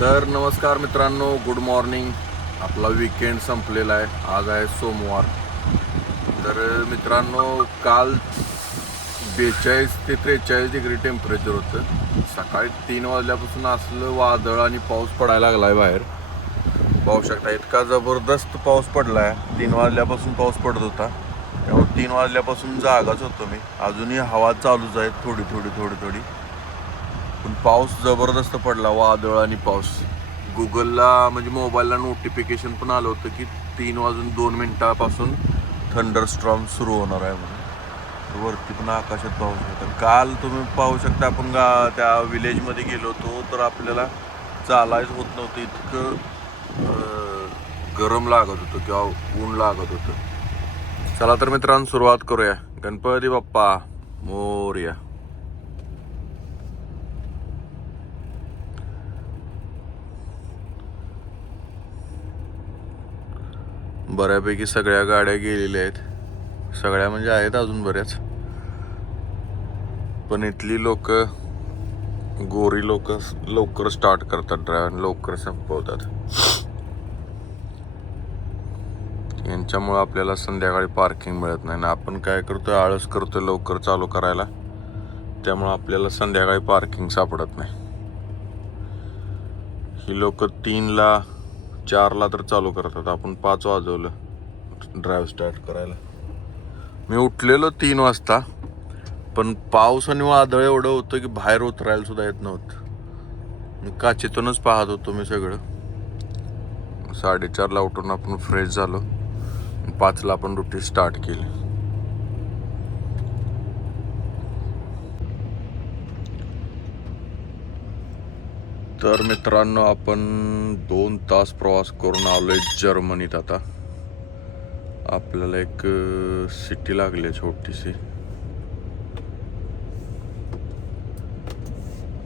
तर नमस्कार मित्रांनो, गुड मॉर्निंग. आपला वीकेंड संपलेला आहे. आज आहे सोमवार. तर मित्रांनो, काल 42 ते 43 डिग्री टेम्परेचर होतं. सकाळी 3 वाजल्यापासून असलं वादळ आणि पाऊस पडायला लागला आहे बाहेर. पाहू शकता इतका जबरदस्त पाऊस पडला आहे. 3 वाजल्यापासून पाऊस पडत होता, त्यामुळे 3 वाजल्यापासून जागाच होतो मी. अजूनही हवा चालूच आहे, थोडी. पण पाऊस जबरदस्त पडला, वादळ आणि पाऊस. गुगलला म्हणजे मोबाईलला नोटिफिकेशन पण आलं होतं की 3:02 थंडर स्ट्रॉम सुरू होणार आहे म्हणून. वरती पण आकाशात पाऊस होता. काल तुम्ही पाहू शकता, आपण त्या विलेजमध्ये गेलो होतो, तर आपल्याला चालायचं होत नव्हतं, इतकं गरम लागत होतं किंवा ऊन लागत होतं. चला तर मित्रांनो, सुरुवात करूया. गणपती बाप्पा मोरया. बऱ्यापैकी सगळ्या गाड्या गेलेल्या आहेत. सगळ्या म्हणजे आहेत अजून बऱ्याच, पण इथली लोक, गोरी लोक लवकर स्टार्ट करतात ड्रायव्ह, लवकर संपवतात. यांच्यामुळे आपल्याला संध्याकाळी पार्किंग मिळत नाही ना. आपण काय करतोय, आळस करतोय लवकर चालू करायला, त्यामुळे आपल्याला संध्याकाळी पार्किंग सापडत नाही. ही लोक 3ला 4ला तर चालू करतात. आपण 5 वाजवलं ड्राईव्ह स्टार्ट करायला. मी उठलेलो 3 वाजता, पण पाऊस आणि वादळ एवढं होतं की बाहेर उतरायला सुद्धा येत नव्हतं. काचेतूनच पाहत होतो मी सगळं. 4:30ला उठून आपण फ्रेश झालो, 5ला आपण रुटीन स्टार्ट केली. तर मित्रांनो, आपण 2 तास प्रवास करून आलोय जर्मनीत. आता आपल्याला एक सिटी लागली आहे छोटीशी.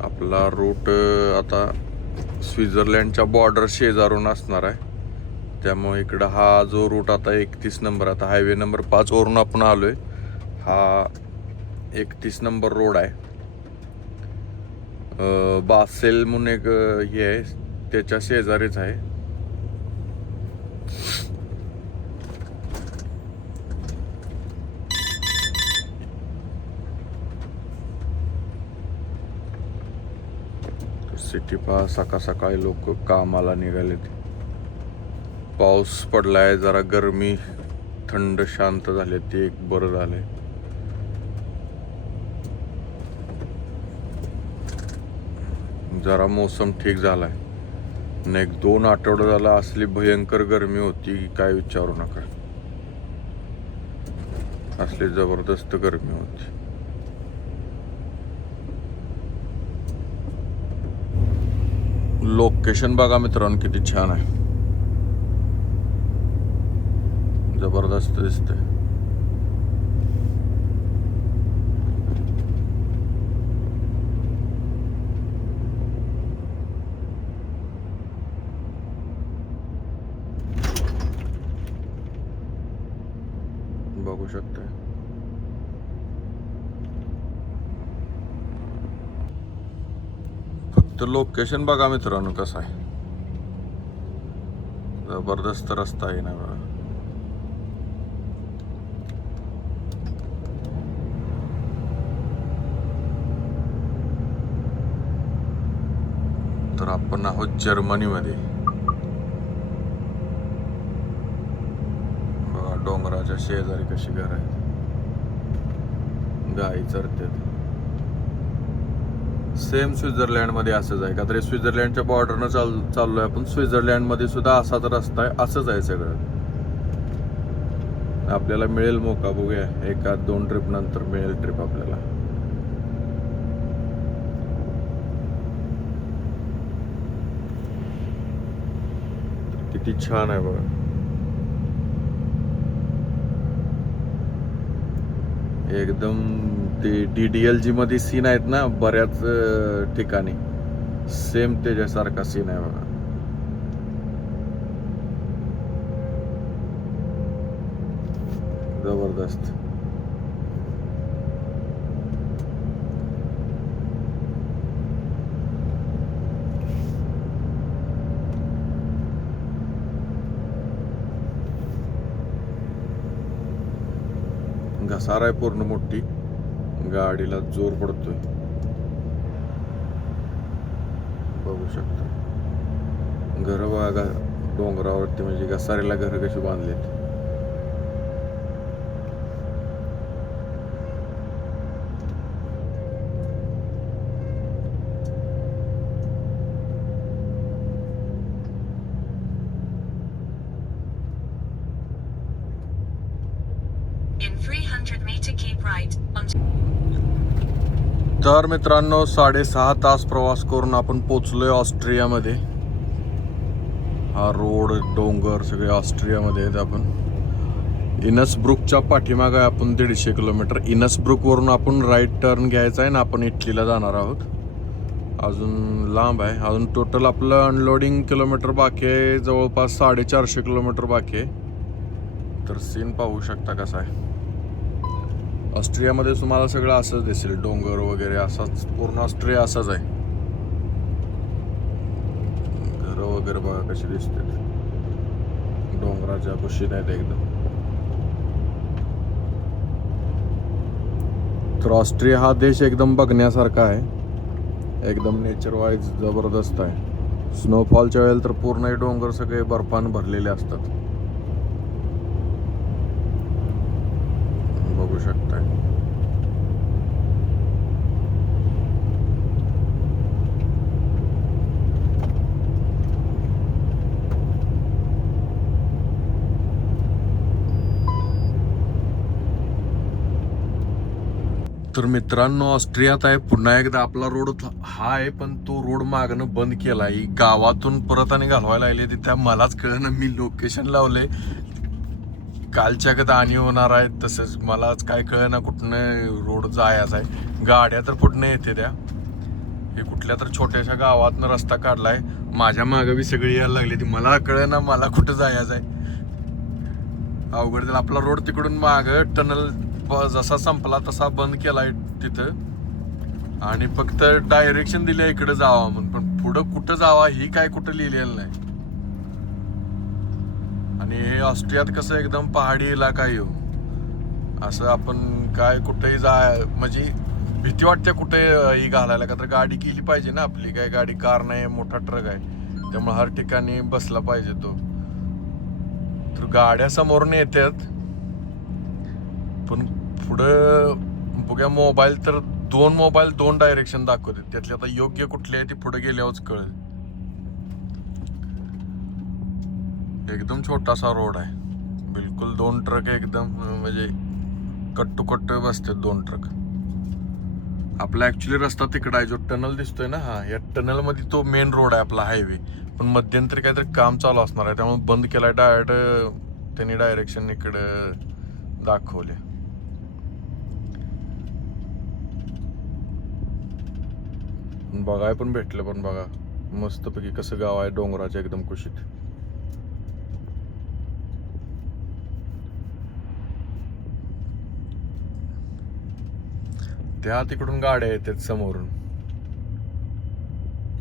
आपला रूट आता स्वित्झर्लंडच्या बॉर्डर शेजारून असणार आहे, त्यामुळे इकडं हा जो रूट आता 31 नंबर, आता हायवे नंबर 5 वरून आपण आलोय. हा 31 नंबर रोड आहे. बासेल म्हणून एक हे आहे, त्याच्या शेजारीच आहे. सिटी पहा, सकाळ सकाळी लोक कामाला निघालेत. पाऊस पडलाय, जरा गरमी थंड शांत झाले, ते एक बरं झालंय. जरा मोसम ठीक झालाय. आणि 1-2 आठवडे झाला असली भयंकर गरमी होती, काय विचारू नका. असली जबरदस्त गरमी होती. लोकेशन बघा मित्रांनो, किती छान आहे, जबरदस्त दिसतंय. बघू शकताय. फक्त लोकेशन बघा मित्रांनो कसं आहे, जबरदस्त रस्ता आहे ना बघा. तर आपण आहोत जर्मनीमध्ये. बघा डोंगराच्या शेजारी कशी घर आहेत, गाई चरतात. सेम स्वित्झर्लंड मध्ये असंच आहे का तरी. स्वित्झर्लंडच्या बॉर्डरनं चाललोय आपण. स्वित्झर्लंड मध्ये सुद्धा असाच रस्ता आहे, असंच आहे सगळं. आपल्याला मिळेल मोका, बघूया 1-2 ट्रिप नंतर मिळेल ट्रिप आपल्याला. किती छान आहे बघा. एकदम ते DDLG मध्ये सीन आहेत ना बऱ्याच ठिकाणी, सेम त्याच्यासारखा सीन आहे बघा. जबरदस्त. घसार आहे पूर्ण मोठी, गाडीला जोर पडतोय, बघू शकता. घर बघा डोंगरावरती, म्हणजे घसारीला घर कशी बांधलीत. In 300 meter keep right on. तर मित्रांनो 6.5 तास प्रवास करून आपण पोचलोय ऑस्ट्रियामध्ये. हा रोड, डोंगर सगळे ऑस्ट्रियामध्ये आहेत. आपण इनसब्रुकच्या पाठीमागे आहे आपण 150 किलोमीटर. इनसब्रुक वरून आपण राईट टर्न घ्यायचा आहे ना, आपण इटलीला जाणार आहोत. अजून लांब आहे, अजून टोटल आपलं अनलोडिंग किलोमीटर बाकी आहे, जवळपास 450 किलोमीटर बाकी आहे. तर सीन पाहू शकता कसा आहे. ऑस्ट्रियामध्ये तुम्हाला सगळं असंच दिसेल, डोंगर वगैरे असाच, पूर्ण ऑस्ट्रिया असाच आहे. घरं वगैरे बघा कशी दिसते, डोंगराच्या कुशीत आहेत एकदम. तर ऑस्ट्रिया हा देश एकदम बघण्यासारखा आहे, एकदम नेचर वाईज जबरदस्त आहे. स्नोफॉलच्या वेळेला तर पूर्ण हे डोंगर सगळे बर्फानं भरलेले असतात, बघू शकताय. तर मित्रांनो ऑस्ट्रियात आहे पुन्हा एकदा आपला रोड हा आहे, पण तो रोड मागणं बंद केलाय. गावातून परत आणि घालवायला आले तिथे मलाच कळलं. मी लोकेशन लावले कालच्या कदा आणि होणार आहे, तसंच मलाच काय कळना कुठनं रोड जायचा आहे. गाड्या तर कुठनं येते त्या, हे कुठल्या तर छोट्याशा गावातनं रस्ता काढलाय. माझ्या मागं बी सगळी यायला लागली ती, मला कळना मला कुठं जायचं आहे. अवघड झालं. आपला रोड तिकडून मागं टनल जसा संपला तसा बंद केलाय तिथं, आणि फक्त डायरेक्शन दिले इकडे जावा म्हणून, पण पुढं कुठं जावा ही काय कुठं लिहिलेलं नाही. आणि हे ऑस्ट्रियात कसं एकदम पहाडी इलाका आहे, असं आपण काय कुठेही म्हणजे भीती वाटते कुठे ही घालायला, का तर गाडी गेली पाहिजे ना आपली, काय गाडी कार नाही, मोठा ट्रक आहे, त्यामुळे हर ठिकाणी बसला पाहिजे तो. तर गाड्या समोरून येतात, पण पुढं बघूया मोबाईल तर दोन डायरेक्शन दाखवते, त्यातली आता योग्य कुठली आहे ती पुढे गेल्यावरच कळेल. एकदम छोटासा रोड आहे, बिलकुल 2 ट्रक एकदम म्हणजे कट टू कट बसतात 2 ट्रक. आपला ऍक्च्युली रस्ता तिकडं आहे, जो टनल दिसतोय ना, हा या टनल मध्ये तो मेन रोड आहे आपला हायवे, पण मध्यंतरी काहीतरी काम चालू असणार आहे त्यामुळे बंद केलाय. डायरेक्ट त्यांनी डायरेक्शन इकडे दाखवले. बघाय पण भेटलं, पण बघा मस्तपैकी कसं गाव आहे डोंगराच्या एकदम कुशीत. त्या तिकडून गाड्या येतात समोरून,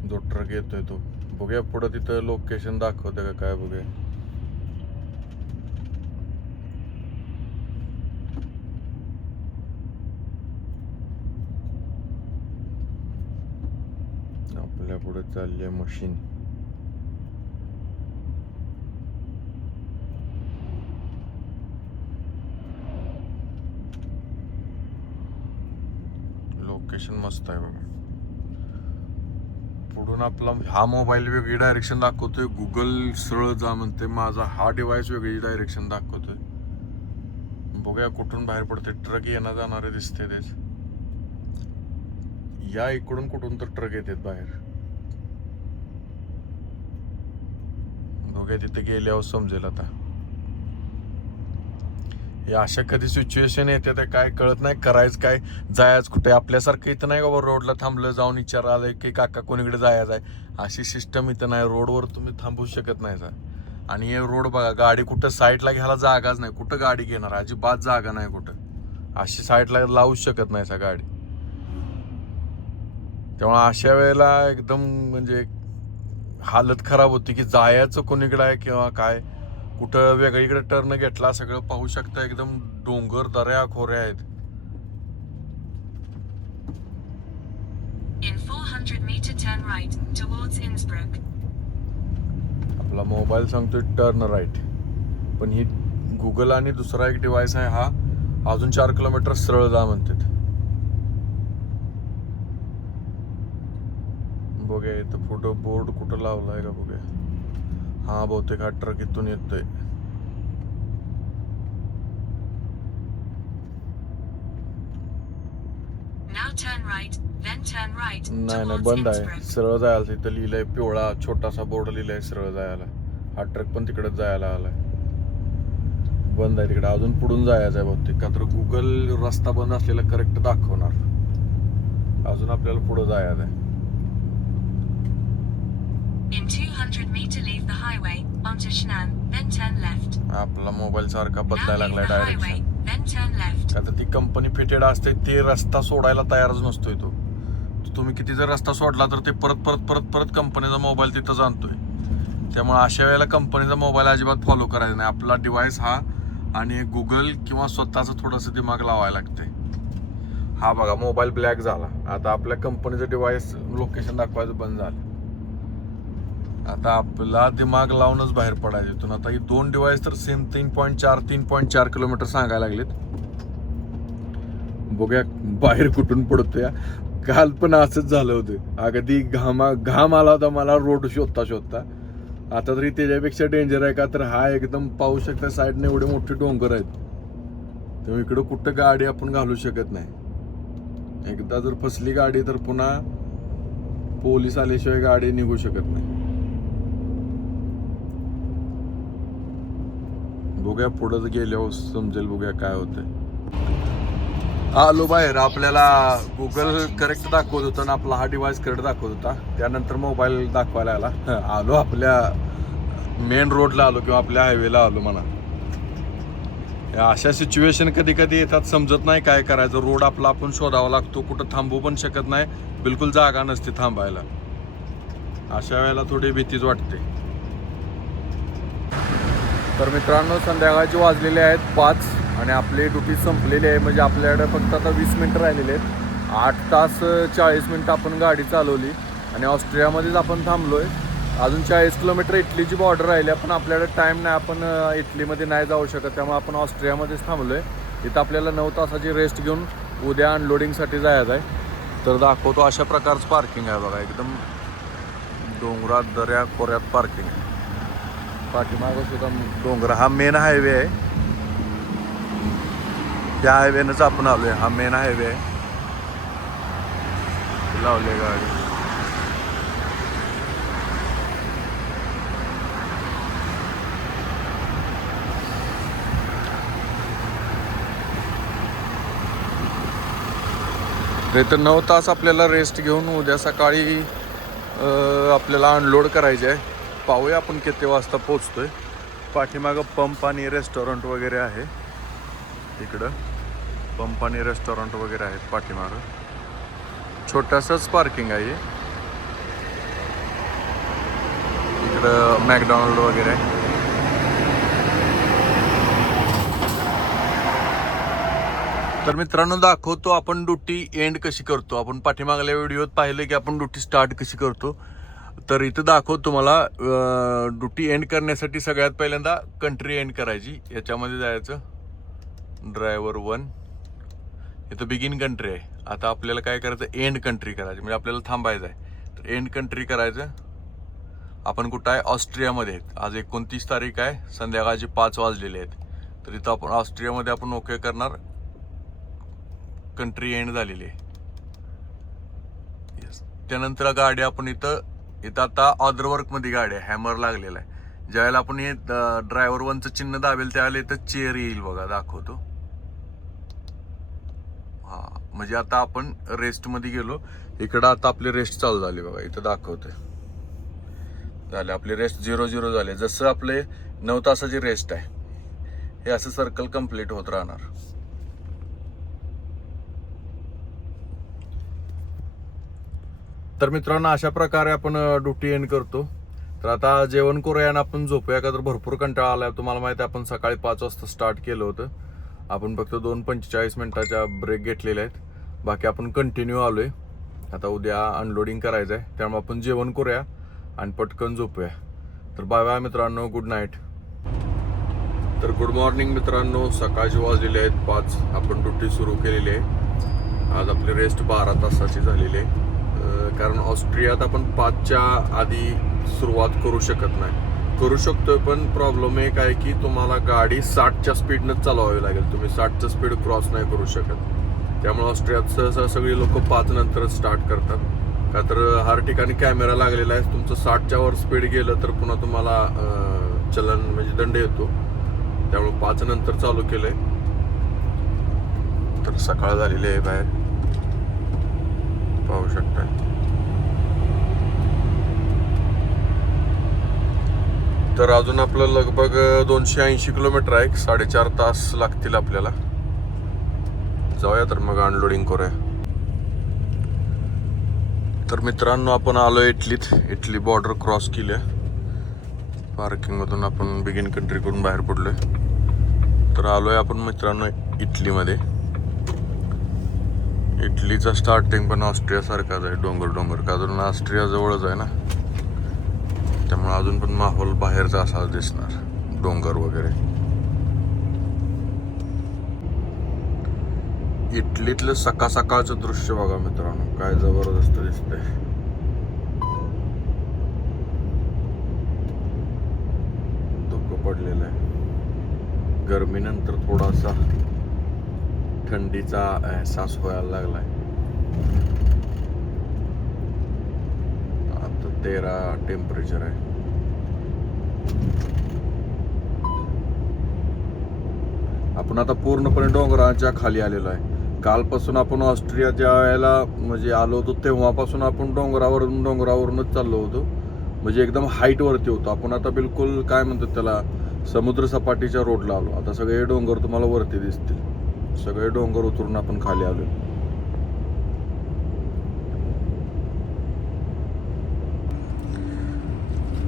जो ट्रक येतोय तो. बघूया पुढं तिथं लोकेशन दाखवते का काय, बघूया. आपल्या पुढे चालली आहे मशीन. लोकेशन मस्त आहे बघा. पुढून आपला हा मोबाईल वेगळी डायरेक्शन दाखवतोय, गुगल सरळ जा म्हणते, माझा हा डिव्हाइस वेगळी डायरेक्शन दाखवतोय. बघूया कुठून बाहेर पडते. ट्रक येणं जाणारे दिसते तेच, या इकडून कुठून तर ट्रक येतात बाहेर. बघूया तिथे गेल्यावर समजेल आता. अशा कधी सिच्युएशन येते ते काय कळत नाही, करायचं काय, जायचं कुठे. आपल्यासारखं इथं नाही बाबा रोडला थांबलं, जाऊन विचारायला की काका कोणीकडे जायचं आहे, अशी सिस्टम इथं नाही. रोडवर तुम्ही थांबू शकत नाही सर. आणि हे रोड बघा, गाडी कुठं साईडला घ्यायला जागाच नाही, कुठं गाडी घेणार, अजिबात जागा नाही कुठं. अशी साईडला लावूच शकत नाही सा गाडी. त्यामुळे अशा वेळेला एकदम म्हणजे हालत खराब होती की जायचं कोणीकडे आहे किंवा काय, कुठं वेगळीकडे टर्न घेतला. सगळं पाहू शकता, एकदम डोंगर दऱ्या खोऱ्या आहेत. In 400 meter turn right towards Innsbruck. आपला मोबाईल सांगतोय टर्न राईट, पण ही गुगल आणि दुसरा एक डिव्हाइस आहे हा अजून 4 किलोमीटर सरळ जा म्हणतात. बघूया इथं फोटो बोर्ड कुठं लावलाय का बघूया. हा बहुतेक हा ट्रक इथून येतोय. Now turn right, then turn right नाही towards बंद आहे, Innsbruck. सरळ जायला. तिथं लिहिलंय पिवळा छोटासा बोर्ड लिहिलाय सरळ जायला. हा ट्रक पण तिकडे जायला आलाय, बंद आहे तिकडे. अजून पुढून जायचं आहे बहुतेक, का तर गुगल रस्ता बंद असलेला करेक्ट दाखवणार. अजून आपल्याला पुढे जायचं आहे. In 200 meter leave the highway onto Schnann, then turn left. आपला मोबाईल सारखा Now बदलायला leave लागलाय the highway, direction. then turn left. का तर ती कंपनी फिटेड असते, ते रस्ता सोडायला तयारच नसतोय तो. तुम्ही किती जर रस्ता सोडला तर ते परत परत परत परत कंपनीचा मोबाईल तिथंच आणतोय. त्यामुळे अशा वेळेला कंपनीचा मोबाईल अजिबात फॉलो करायचा नाही. आपला डिव्हाइस हा आणि गुगल किंवा स्वतःचं थोडंसं दिमाग लावायला लागतंय. हा बघा मोबाईल ब्लॅक झाला. आता आपल्या कंपनीचं डिव्हाइस लोकेशन दाखवायचं बंद झालं. आता आपला दिमाग लावूनच बाहेर पडायचं इथून. आता ही 2 डिव्हाइस तर सेम 3.4 किलोमीटर सांगायला लागलेत. बघूया बाहेर कुठून पडतोय. काल पण असंच झालं होतं, अगदी घाम आला होता मला रोड शोधता. आता तरी त्याच्यापेक्षा डेंजर आहे, का तर हा एकदम पाहू शकता साईडने एवढे मोठे डोंगर आहेत, तेव्हा इकडं कुठं गाडी आपण घालू शकत नाही. एकदा जर फसली गाडी तर पुन्हा पोलीस आल्याशिवाय गाडी निघू शकत नाही. बघूया पुढं गेल्यावर समजेल, बघूया काय होतंय. आलो बाहेर. आपल्याला गुगल करेक्ट दाखवत होतं ना, आपला हा डिव्हाइस करेक्ट दाखवत होता, त्यानंतर मोबाईल दाखवायला आला. आलो आपल्या मेन रोडला आलो किंवा आपल्या हायवेला आलो म्हणा. अशा सिच्युएशन कधी कधी येतात, समजत नाही काय करायचं. रोड आपला आपण शोधावा लागतो, कुठं थांबू पण शकत नाही, बिलकुल जागा नसते थांबायला. अशा वेळेला थोडी भीतीच वाटते. तर मित्रांनो, संध्याकाळचे वाजलेले आहेत 5 आणि आपली ड्युटी संपलेली आहे. म्हणजे आपल्याकडे फक्त आता 20 मिनिटं राहिलेले आहेत. 8 तास 40 मिनटं आपण गाडी चालवली आणि ऑस्ट्रियामध्येच आपण थांबलोय. अजून 40 किलोमीटर इटलीची बॉर्डर राहिली, पण आपल्याकडे टाईम नाही, आपण इटलीमध्ये नाही जाऊ शकत, त्यामुळे आपण ऑस्ट्रियामध्येच थांबलोय. इथं आपल्याला 9 तासाची रेस्ट घेऊन उद्या अनलोडिंगसाठी जायचं आहे. तर दाखवतो, अशा प्रकारचं पार्किंग आहे बघा, एकदम डोंगरात दऱ्या खोऱ्यात पार्किंग आहे. पाठीमागं सुद्धा डोंगर, हा मेन हायवे आहे. त्या हायवेनंच आपण आलोय, हा मेन हायवे आहे. लावले गाडी. तर 9 तास आपल्याला रेस्ट घेऊन उद्या सकाळी आपल्याला अनलोड करायचे आहे. पाहूया आपण किती वाजता पोचतोय. पाठीमागं पंप आणि रेस्टॉरंट वगैरे आहे. इकडं पंप आणि रेस्टॉरंट वगैरे आहेत पाठीमागं. छोटंसंच पार्किंग आहे. इकडं मॅकडॉनल्ड वगैरे आहे. तर मित्रांनो, दाखवतो आपण ड्युटी एंड कशी करतो. आपण पाठीमागल्या व्हिडिओत पाहिलं की आपण ड्युटी स्टार्ट कशी करतो. तर इथं दाखवतो तुम्हाला. ड्युटी एंड करण्यासाठी सगळ्यात पहिल्यांदा कंट्री एंड करायची. याच्यामध्ये जायचं, ड्रायव्हर 1. इथं बिगिन कंट्री आहे. आता आपल्याला काय करायचं, एंड कंट्री करायची, म्हणजे आपल्याला थांबायचं आहे. तर एंड कंट्री करायचं. आपण कुठं आहे, ऑस्ट्रियामध्ये आहेत. आज 29 तारीख आहे, संध्याकाळचे 5 वाजलेले आहेत. तर इथं आपण ऑस्ट्रियामध्ये आपण ओके करणार. कंट्री एंड झालेली आहे. येस. त्यानंतर गाडी आपण इथं आता ऑदर वर्कमध्ये गाडी आहे, हॅमर लागलेला आहे. ज्यावेळेला आपण हे ड्रायव्हर 1चं चिन्ह दाबेल त्यावेळेला इथं चेअर येईल बघा, दाखवतो. हा, म्हणजे आता आपण रेस्टमध्ये गेलो. इकडं आता आपली रेस्ट चालू झाली बघा, इथं दाखवतोय. झाले आपली रेस्ट 0-0 झाले. जसं आपले 9 तासाची रेस्ट आहे, हे असं सर्कल कंप्लीट होत राहणार. तर मित्रांनो, अशा प्रकारे आपण ड्युटी एंड करतो. तर आता जेवण करूया आणि आपण झोपूया, का तर भरपूर कंटाळा आलाय. तुम्हाला माहिती आहे, आपण सकाळी 5 वाजता स्टार्ट केलं होतं. आपण फक्त 2:45 मिनिटाच्या ब्रेक घेतलेल्या आहेत. बाकी आपण कंटिन्यू आलोय. आता उद्या अनलोडिंग करायचं आहे, त्यामुळे आपण जेवण करूया आणि पटकन झोपूया. तर बाय बाय मित्रांनो, गुड नाईट. तर गुड मॉर्निंग मित्रांनो, सकाळचे वाजलेले आहेत 5. आपण ड्युटी सुरू केलेली आहे. आज आपली रेस्ट 12 तासाची झालेली आहे. कारण ऑस्ट्रियात आपण 5च्या आधी सुरुवात करू शकत नाही. करू शकतो, पण प्रॉब्लेम एक आहे की तुम्हाला गाडी 60च्या स्पीडनंच चालवावी लागेल. तुम्ही 60चं स्पीड क्रॉस नाही करू शकत. त्यामुळे ऑस्ट्रियात सहसा सगळी लोक 5 नंतरच स्टार्ट करतात. का तर हर ठिकाणी कॅमेरा लागलेला आहे. तुमचं 60च्या वर स्पीड गेलं तर पुन्हा तुम्हाला चलन म्हणजे दंड येतो. त्यामुळे 5 नंतर चालू केलंय. तर सकाळ झालेली आहे, बाहेर पाहू शकता. तर अजून आपलं लगभग 280 किलोमीटर आहे. 4.5 तास लागतील आपल्याला. जाऊया तर मग अनलोडिंग करूया. तर मित्रांनो, आपण आलो इटलीत. इटली बॉर्डर क्रॉस केली. पार्किंग मधून आपण बिगिन कंट्री करून बाहेर पडलोय. तर आलोय आपण मित्रांनो इटलीमध्ये. इटलीचा स्टार्टिंग पण ऑस्ट्रिया सारखाच आहे, डोंगर का अजून ऑस्ट्रिया जवळच आहे ना, त्यामुळे अजून पण माहोल बाहेरचा असाच दिसणार, डोंगर वगैरे. इटलीतलं सकाळचं दृश्य बघा मित्रांनो, काय जबरदस्त दिसतंय. धुकं पडलेलं आहे. गरमीनंतर थोडासा थंडीचा एहसास व्हायला लागलाय. आता 13 टेम्परेचर आहे. आपण आता पूर्णपणे डोंगराच्या खाली आलेलो आहे. कालपासून आपण ऑस्ट्रियाच्या वेळेला म्हणजे आलो होतो तेव्हापासून आपण डोंगरावरूनच चाललो होतो. म्हणजे एकदम हाईट वरती होतो आपण. आता बिलकुल काय म्हणतात त्याला, समुद्र सपाटीच्या रोडला आलो. आता सगळे डोंगर तुम्हाला वरती दिसतील. सगळे डोंगर उतरून आपण खाली आलो.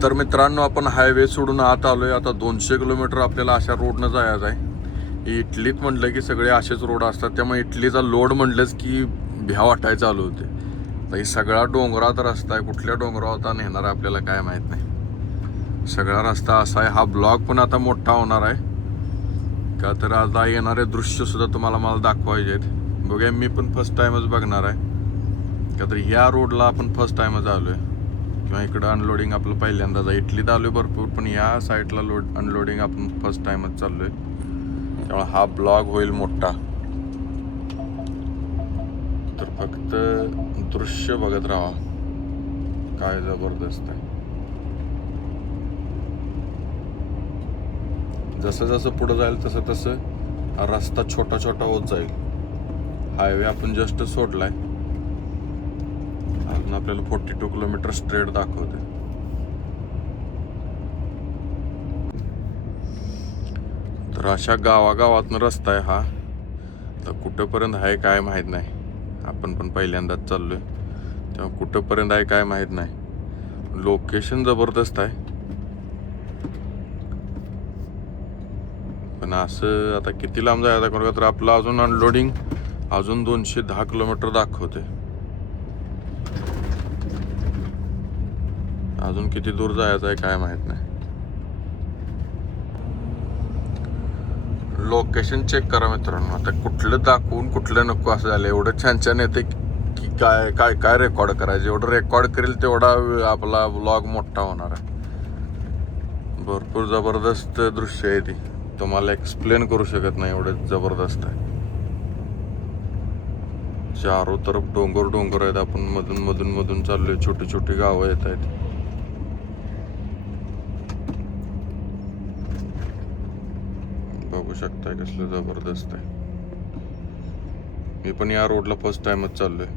तर मित्रांनो, आपण हायवे सोडून आत आलोय. आता 200 किलोमीटर आपल्याला अशा रोडनं जायचं आहे. इटलीत म्हटलं की सगळे असेच रोड असतात, त्यामुळे इटलीचा लोड म्हटलंच की भ्या वाटायला चालू होते. तर हे सगळा डोंगरात रस्ता आहे. कुठल्या डोंगरावर आता नेणार आहे आपल्याला काय माहीत नाही. सगळा रस्ता असा आहे. हा ब्लॉग पण आता मोठा होणार आहे का तर आता येणारे दृश्य सुद्धा तुम्हाला मला दाखवायचे आहेत. बघूया, मी पण फर्स्ट टाइमच बघणार आहे का तर ह्या रोडला आपण फर्स्ट टाइमच आलो आहे किंवा इकडं अनलोडिंग आपलं पहिल्यांदाच आहे. इटलीत आलो भरपूर, पण या साईडला अनलोडिंग आपण फर्स्ट टाइमच चाललो आहे. त्यामुळे हा ब्लॉग होईल मोठा. तर फक्त दृश्य बघत राहा, काय जबरदस्त आहे. जसं जसं पुढं जाईल तसं तसं हा रस्ता छोटा छोटा होत जाईल. हायवे आपण जस्ट सोडलाय. अजून आपल्याला 42 किलोमीटर स्ट्रेट दाखवते. तर अशा गावागावातनं रस्ता आहे हा. तर कुठंपर्यंत आहे काय माहीत नाही. आपण पण पहिल्यांदाच चाललोय तेव्हा कुठंपर्यंत आहे काय माहीत नाही. लोकेशन जबरदस्त आहे, पण असं आता किती लांब जायचं करू तर आपलं अजून अनलोडिंग अजून 210 किलोमीटर दाखवते. अजून किती दूर जायचं आहे काय माहित नाही. लोकेशन चेक करा मित्रांनो. आता कुठलं दाखवून कुठलं नको असं झालं. एवढं छान छान येते की काय काय काय रेकॉर्ड करायचं. एवढं रेकॉर्ड करेल तेवढा आपला व्लॉग मोठा होणार आहे. भरपूर जबरदस्त दृश्य आहे ती, तुम्हाला एक्सप्लेन करू शकत नाही, एवढं जबरदस्त आहे. चारो तरफ डोंगर डोंगर आहेत. आपण मधून मधून मधून चाललोय. छोटी छोटी गावं येत आहेत. बघू शकताय कसलं जबरदस्त आहे. मी पण या रोडला फर्स्ट टाइमच चाललोय.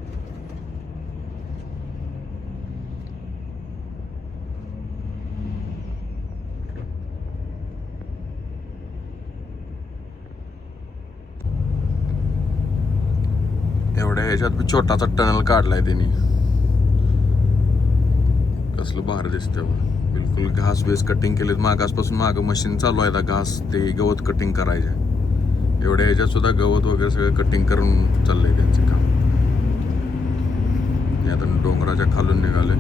एवढ्या ह्याच्यात बी छोटासा टनल काढलाय त्यांनी. कसलं भारी दिसतंय बघ. बिलकुल घास बेस कटिंग केलेत. मागासपासून मागं मशीन चालू आहे. घास ते गवत कटिंग करायचे. एवढ्या ह्याच्यात सुद्धा गवत वगैरे सगळं कटिंग करून चाललंय त्यांचं काम. आता डोंगराच्या खालून निघाले.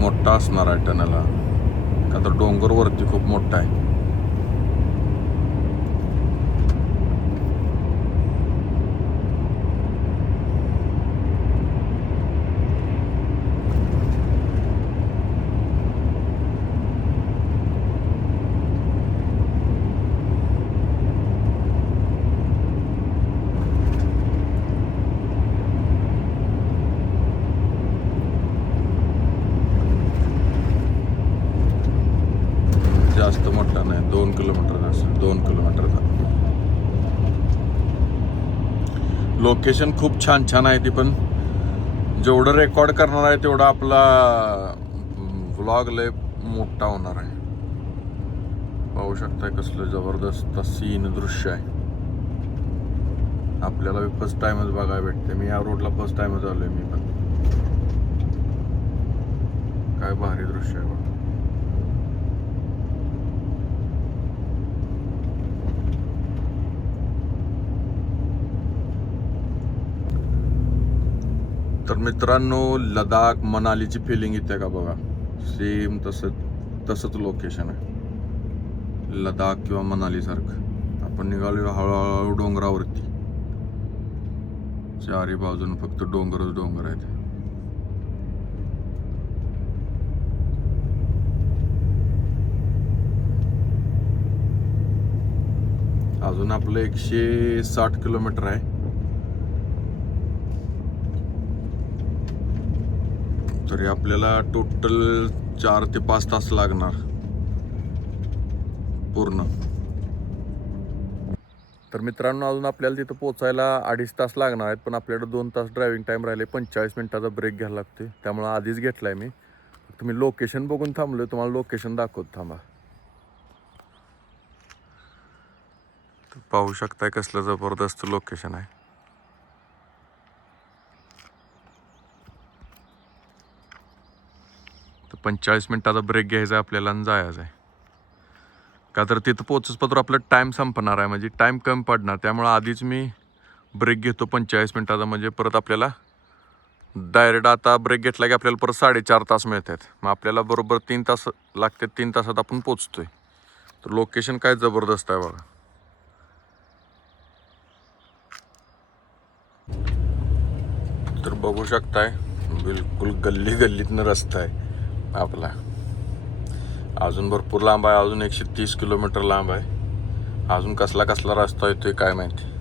मोठा असणार आहे टनल हा, का तर डोंगर वरती खूप मोठा आहे. जास्त मोठा नाही, 2 किलोमीटर असेल. 2 किलोमीटरचा. लोकेशन खूप छान छान आहे ती, पण जेवढं रेकॉर्ड करणार आहे तेवढा आपला व्लॉग लय मोठा होणार आहे. पाहू शकताय कसलं जबरदस्त सीन दृश्य आहे. आपल्याला बी फर्स्ट टाइमच बघायला भेटते. मी या रोडला फर्स्ट टाइमच आलोय मी पण. काय भारी दृश्य आहे बघ. तर मित्रांनो, लडाख मनालीची फिलिंग येते का बघा. सेम तसंच लोकेशन आहे. लडाख किंवा मनाली सारखं. आपण निघालो हळूहळू डोंगरावरती. चारी बाजून फक्त डोंगरच डोंगर आहेत. अजून आपलं 160 किलोमीटर आहे. तरी आपल्याला टोटल 4 ते 5 तास लागणार पूर्ण. तर मित्रांनो, अजून आपल्याला तिथं पोचायला 2.5 तास लागणार आहेत, पण आपल्याकडे 2 तास ड्रायव्हिंग टाइम राहिले. 45 मिनिटाचा ब्रेक घ्यायला लागते, त्यामुळे आधीच घेतलाय मी. तुम्ही लोकेशन बघून थांबलोय, तुम्हाला लोकेशन दाखवत थांबा. पाहू शकताय कसलं जबरदस्त लोकेशन आहे. तर 45 मिनिटाचा ब्रेक घ्यायचा आहे आपल्याला आणि जायचं आहे. का तर तिथं पोचसपत्र आपलं टाईम संपणार आहे, म्हणजे टाईम कमी पडणार. त्यामुळं आधीच मी ब्रेक घेतो 45 मिनिटाचा, म्हणजे परत आपल्याला डायरेक्ट आता ब्रेक घेतला की आपल्याला परत 4.5 तास मिळतात. मग आपल्याला बरोबर 3 तास लागतात. 3 तासात आपण पोचतोय. तर लोकेशन काय जबरदस्त आहे बघा. तर बघू शकताय बिलकुल गल्ली गल्लीतनं रस्ता आहे आपला. अजून भरपूर लांब आहे, अजून 130 किलोमीटर लांब आहे. अजून कसला कसला रस्ता येतोय काय माहिती.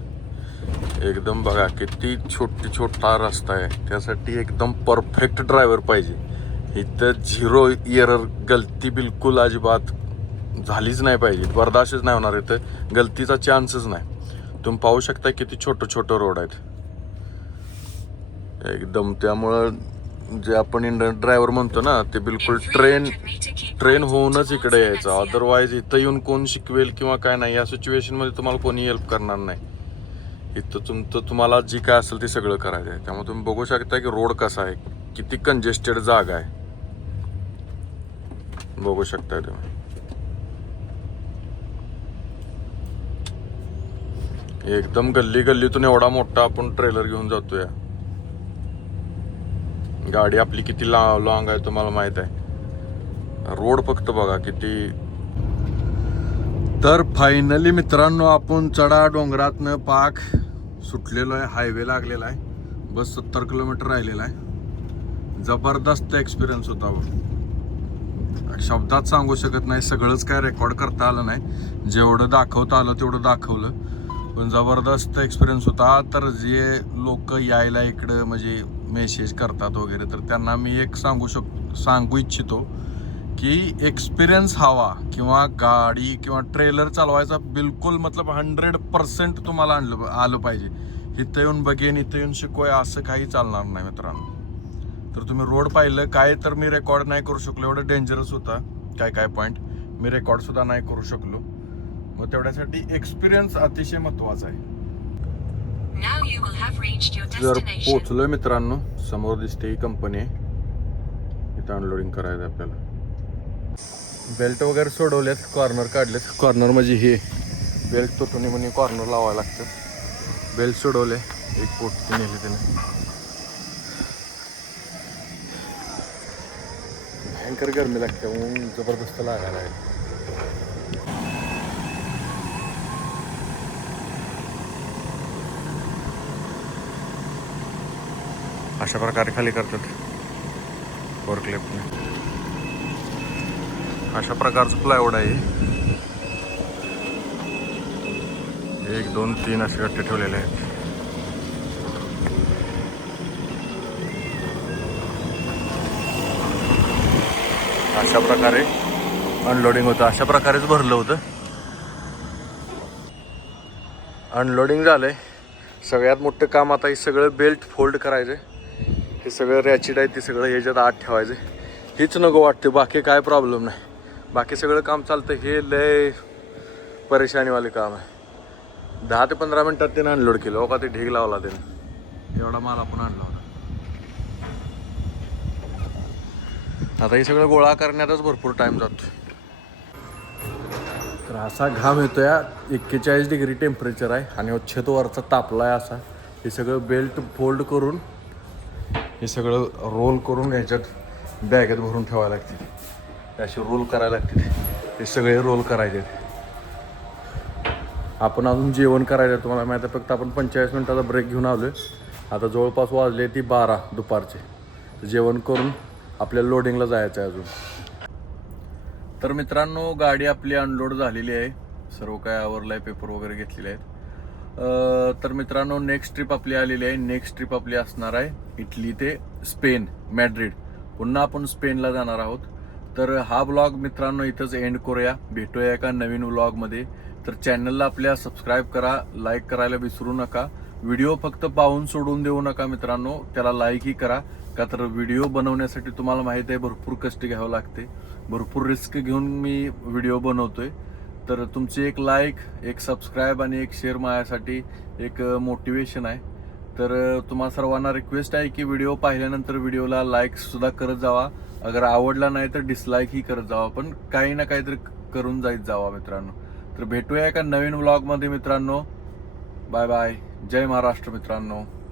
एकदम बघा किती छोटा रस्ता आहे. त्यासाठी एकदम परफेक्ट ड्रायव्हर पाहिजे. इथं 0 एरर, गलती बिलकुल अजिबात झालीच नाही पाहिजे. बर्दाश्तच नाही होणार. इथं गलतीचा चान्सच नाही. तुम्ही पाहू शकता किती छोटं रोड आहेत एकदम. त्यामुळं जे आपण इंडियन ड्रायव्हर म्हणतो ना, ते बिलकुल ट्रेन होऊनच इकडे यायचं. अदरवाईज इथं येऊन कोण शिकवेल किंवा काय नाही, या सिच्युएशनमध्ये तुम्हाला कोणी हेल्प करणार नाही. इथं तुम्हाला जी काय असेल ते सगळं करायचं आहे. त्यामुळे तुम्ही बघू शकता की रोड कसा आहे, किती कंजेस्टेड जागा आहे. बघू शकताय तुम्ही. एकदम गल्लीतून एवढा मोठा आपण ट्रेलर घेऊन जातोय. गाडी आपली किती लॉंग आहे तुम्हाला माहित आहे. रोड फक्त बघा किती. तर फायनली मित्रांनो आपण चढा डोंगरातनं पाक सुटलेलो आहे. हायवे लागलेला आहे. बस 70 किलोमीटर राहिलेला आहे. जबरदस्त एक्सपिरियन्स होता. शब्दात सांगू शकत नाही. सगळंच काय रेकॉर्ड करता आलं नाही. जेवढं दाखवता आलं तेवढं दाखवलं. पण जबरदस्त एक्सपिरियन्स होता. तर जे लोक यायला इकडं म्हणजे मेसेज करतात वगैरे, तर त्यांना मी एक सांगू इच्छितो की एक्सपिरियन्स हवा किंवा गाडी किंवा ट्रेलर चालवायचा बिलकुल मतलब 100% तुम्हाला आलं पाहिजे. इथं येऊन बघेन, इथं येऊन शिकवाय असं काही चालणार नाही मित्रांनो. तर तुम्ही रोड पाहिलं काय, तर मी रेकॉर्ड नाही करू शकलो. एवढं डेंजरस होता. काय पॉईंट मी रेकॉर्डसुद्धा नाही करू शकलो. मग तेवढ्यासाठी एक्सपिरियन्स अतिशय महत्त्वाचा आहे. जर पोचलोय मित्रांनो, समोर दिसते ही कंपनी आहे. इथं अनलोडिंग करायचं आपल्याला. बेल्ट वगैरे सोडवलेत, कॉर्नर काढलेत. कॉर्नर म्हणजे हे बेल्ट तुटून म्हणजे कॉर्नर लावायला लागतं. बेल्ट सोडवले, एक पोट नेले त्याने. भयंकर गरमी लागते, ऊन जबरदस्त लागायला आहे. अशा प्रकारे खाली करतात फोर्कलिफ्टने. अशा प्रकारचं प्लायवूड आहे. 1 2 3 असे गट्टे ठेवलेले आहेत. अशा प्रकारे अनलोडिंग होतं. अशा प्रकारेच भरलं होतं. अनलोडिंग झालंय. सगळ्यात मोठं काम आता हे सगळं बेल्ट फोल्ड करायचं. हे सगळं रॅचिड आहे, ते सगळं ह्याच्यात आत ठेवायचं. हीच नको वाटते, बाकी काय प्रॉब्लेम नाही. बाकी सगळं काम चालतं. हे लय परेशानीवाले काम आहे. 10 ते 15 मिनिटात त्यानं अनलोड केलं. हो का, ते ढीग लावला त्यानं. एवढा माल आपण आणला होता. आता हे सगळं गोळा करण्यातच भरपूर टाइम जातो. तर असा घाम येतोय. 41 डिग्री टेम्परेचर आहे आणि छत वरचा तापला आहे असा. हे सगळं बेल्ट फोल्ड करून, हे सगळं रोल करून ह्याच्यात बॅगेत भरून ठेवायला लागते. असे रोल करायला लागते. हे सगळे रोल करायचे. आपण अजून जेवण करायचं. तुम्हाला माहिती आहे, फक्त आपण 45 मिनिटाचा ब्रेक घेऊन आलो आहे. आता जवळपास वाजले ती 12 दुपारचे. जेवण करून आपल्याला लोडिंगला जायचं आहे अजून. तर मित्रांनो, गाडी आपली अनलोड झालेली आहे. सर्व काय आवरलं आहे, पेपर वगैरे घेतलेले आहेत. तर मित्रांनो, नेक्स्ट ट्रिप आपली आलेली आहे. नेक्स्ट ट्रिप आपली असणार आहे इटली ते स्पेन, मॅड्रिड. पुन्हा आपण स्पेनला जाणार आहोत. तर हा ब्लॉग मित्रांनो इथंच एंड करूया. भेटूया एका नवीन ब्लॉगमध्ये. तर चॅनलला आपल्या सबस्क्राईब करा, लाईक करायला विसरू नका. व्हिडिओ फक्त पाहून सोडून देऊ नका मित्रांनो, त्याला लाईकही करा. का तर व्हिडिओ बनवण्यासाठी तुम्हाला माहीत आहे भरपूर कष्ट घ्यावं लागते. भरपूर रिस्क घेऊन मी व्हिडिओ बनवतोय. तर तुमची एक लाईक, एक सबस्क्राईब आणि एक शेअर माझ्यासाठी एक मोटिवेशन आहे. तर तुम्हा सर्वांना रिक्वेस्ट आहे की व्हिडिओ पाहिल्यानंतर व्हिडिओला लाईक सुद्धा करत जावा. अगर आवडला नाही तर डिसलाईकही करत जावा, पण काही ना काहीतरी करून जात जावा मित्रांनो. तर भेटूया एका नवीन व्लॉगमध्ये मित्रांनो. Bye bye. जय महाराष्ट्र मित्रांनो.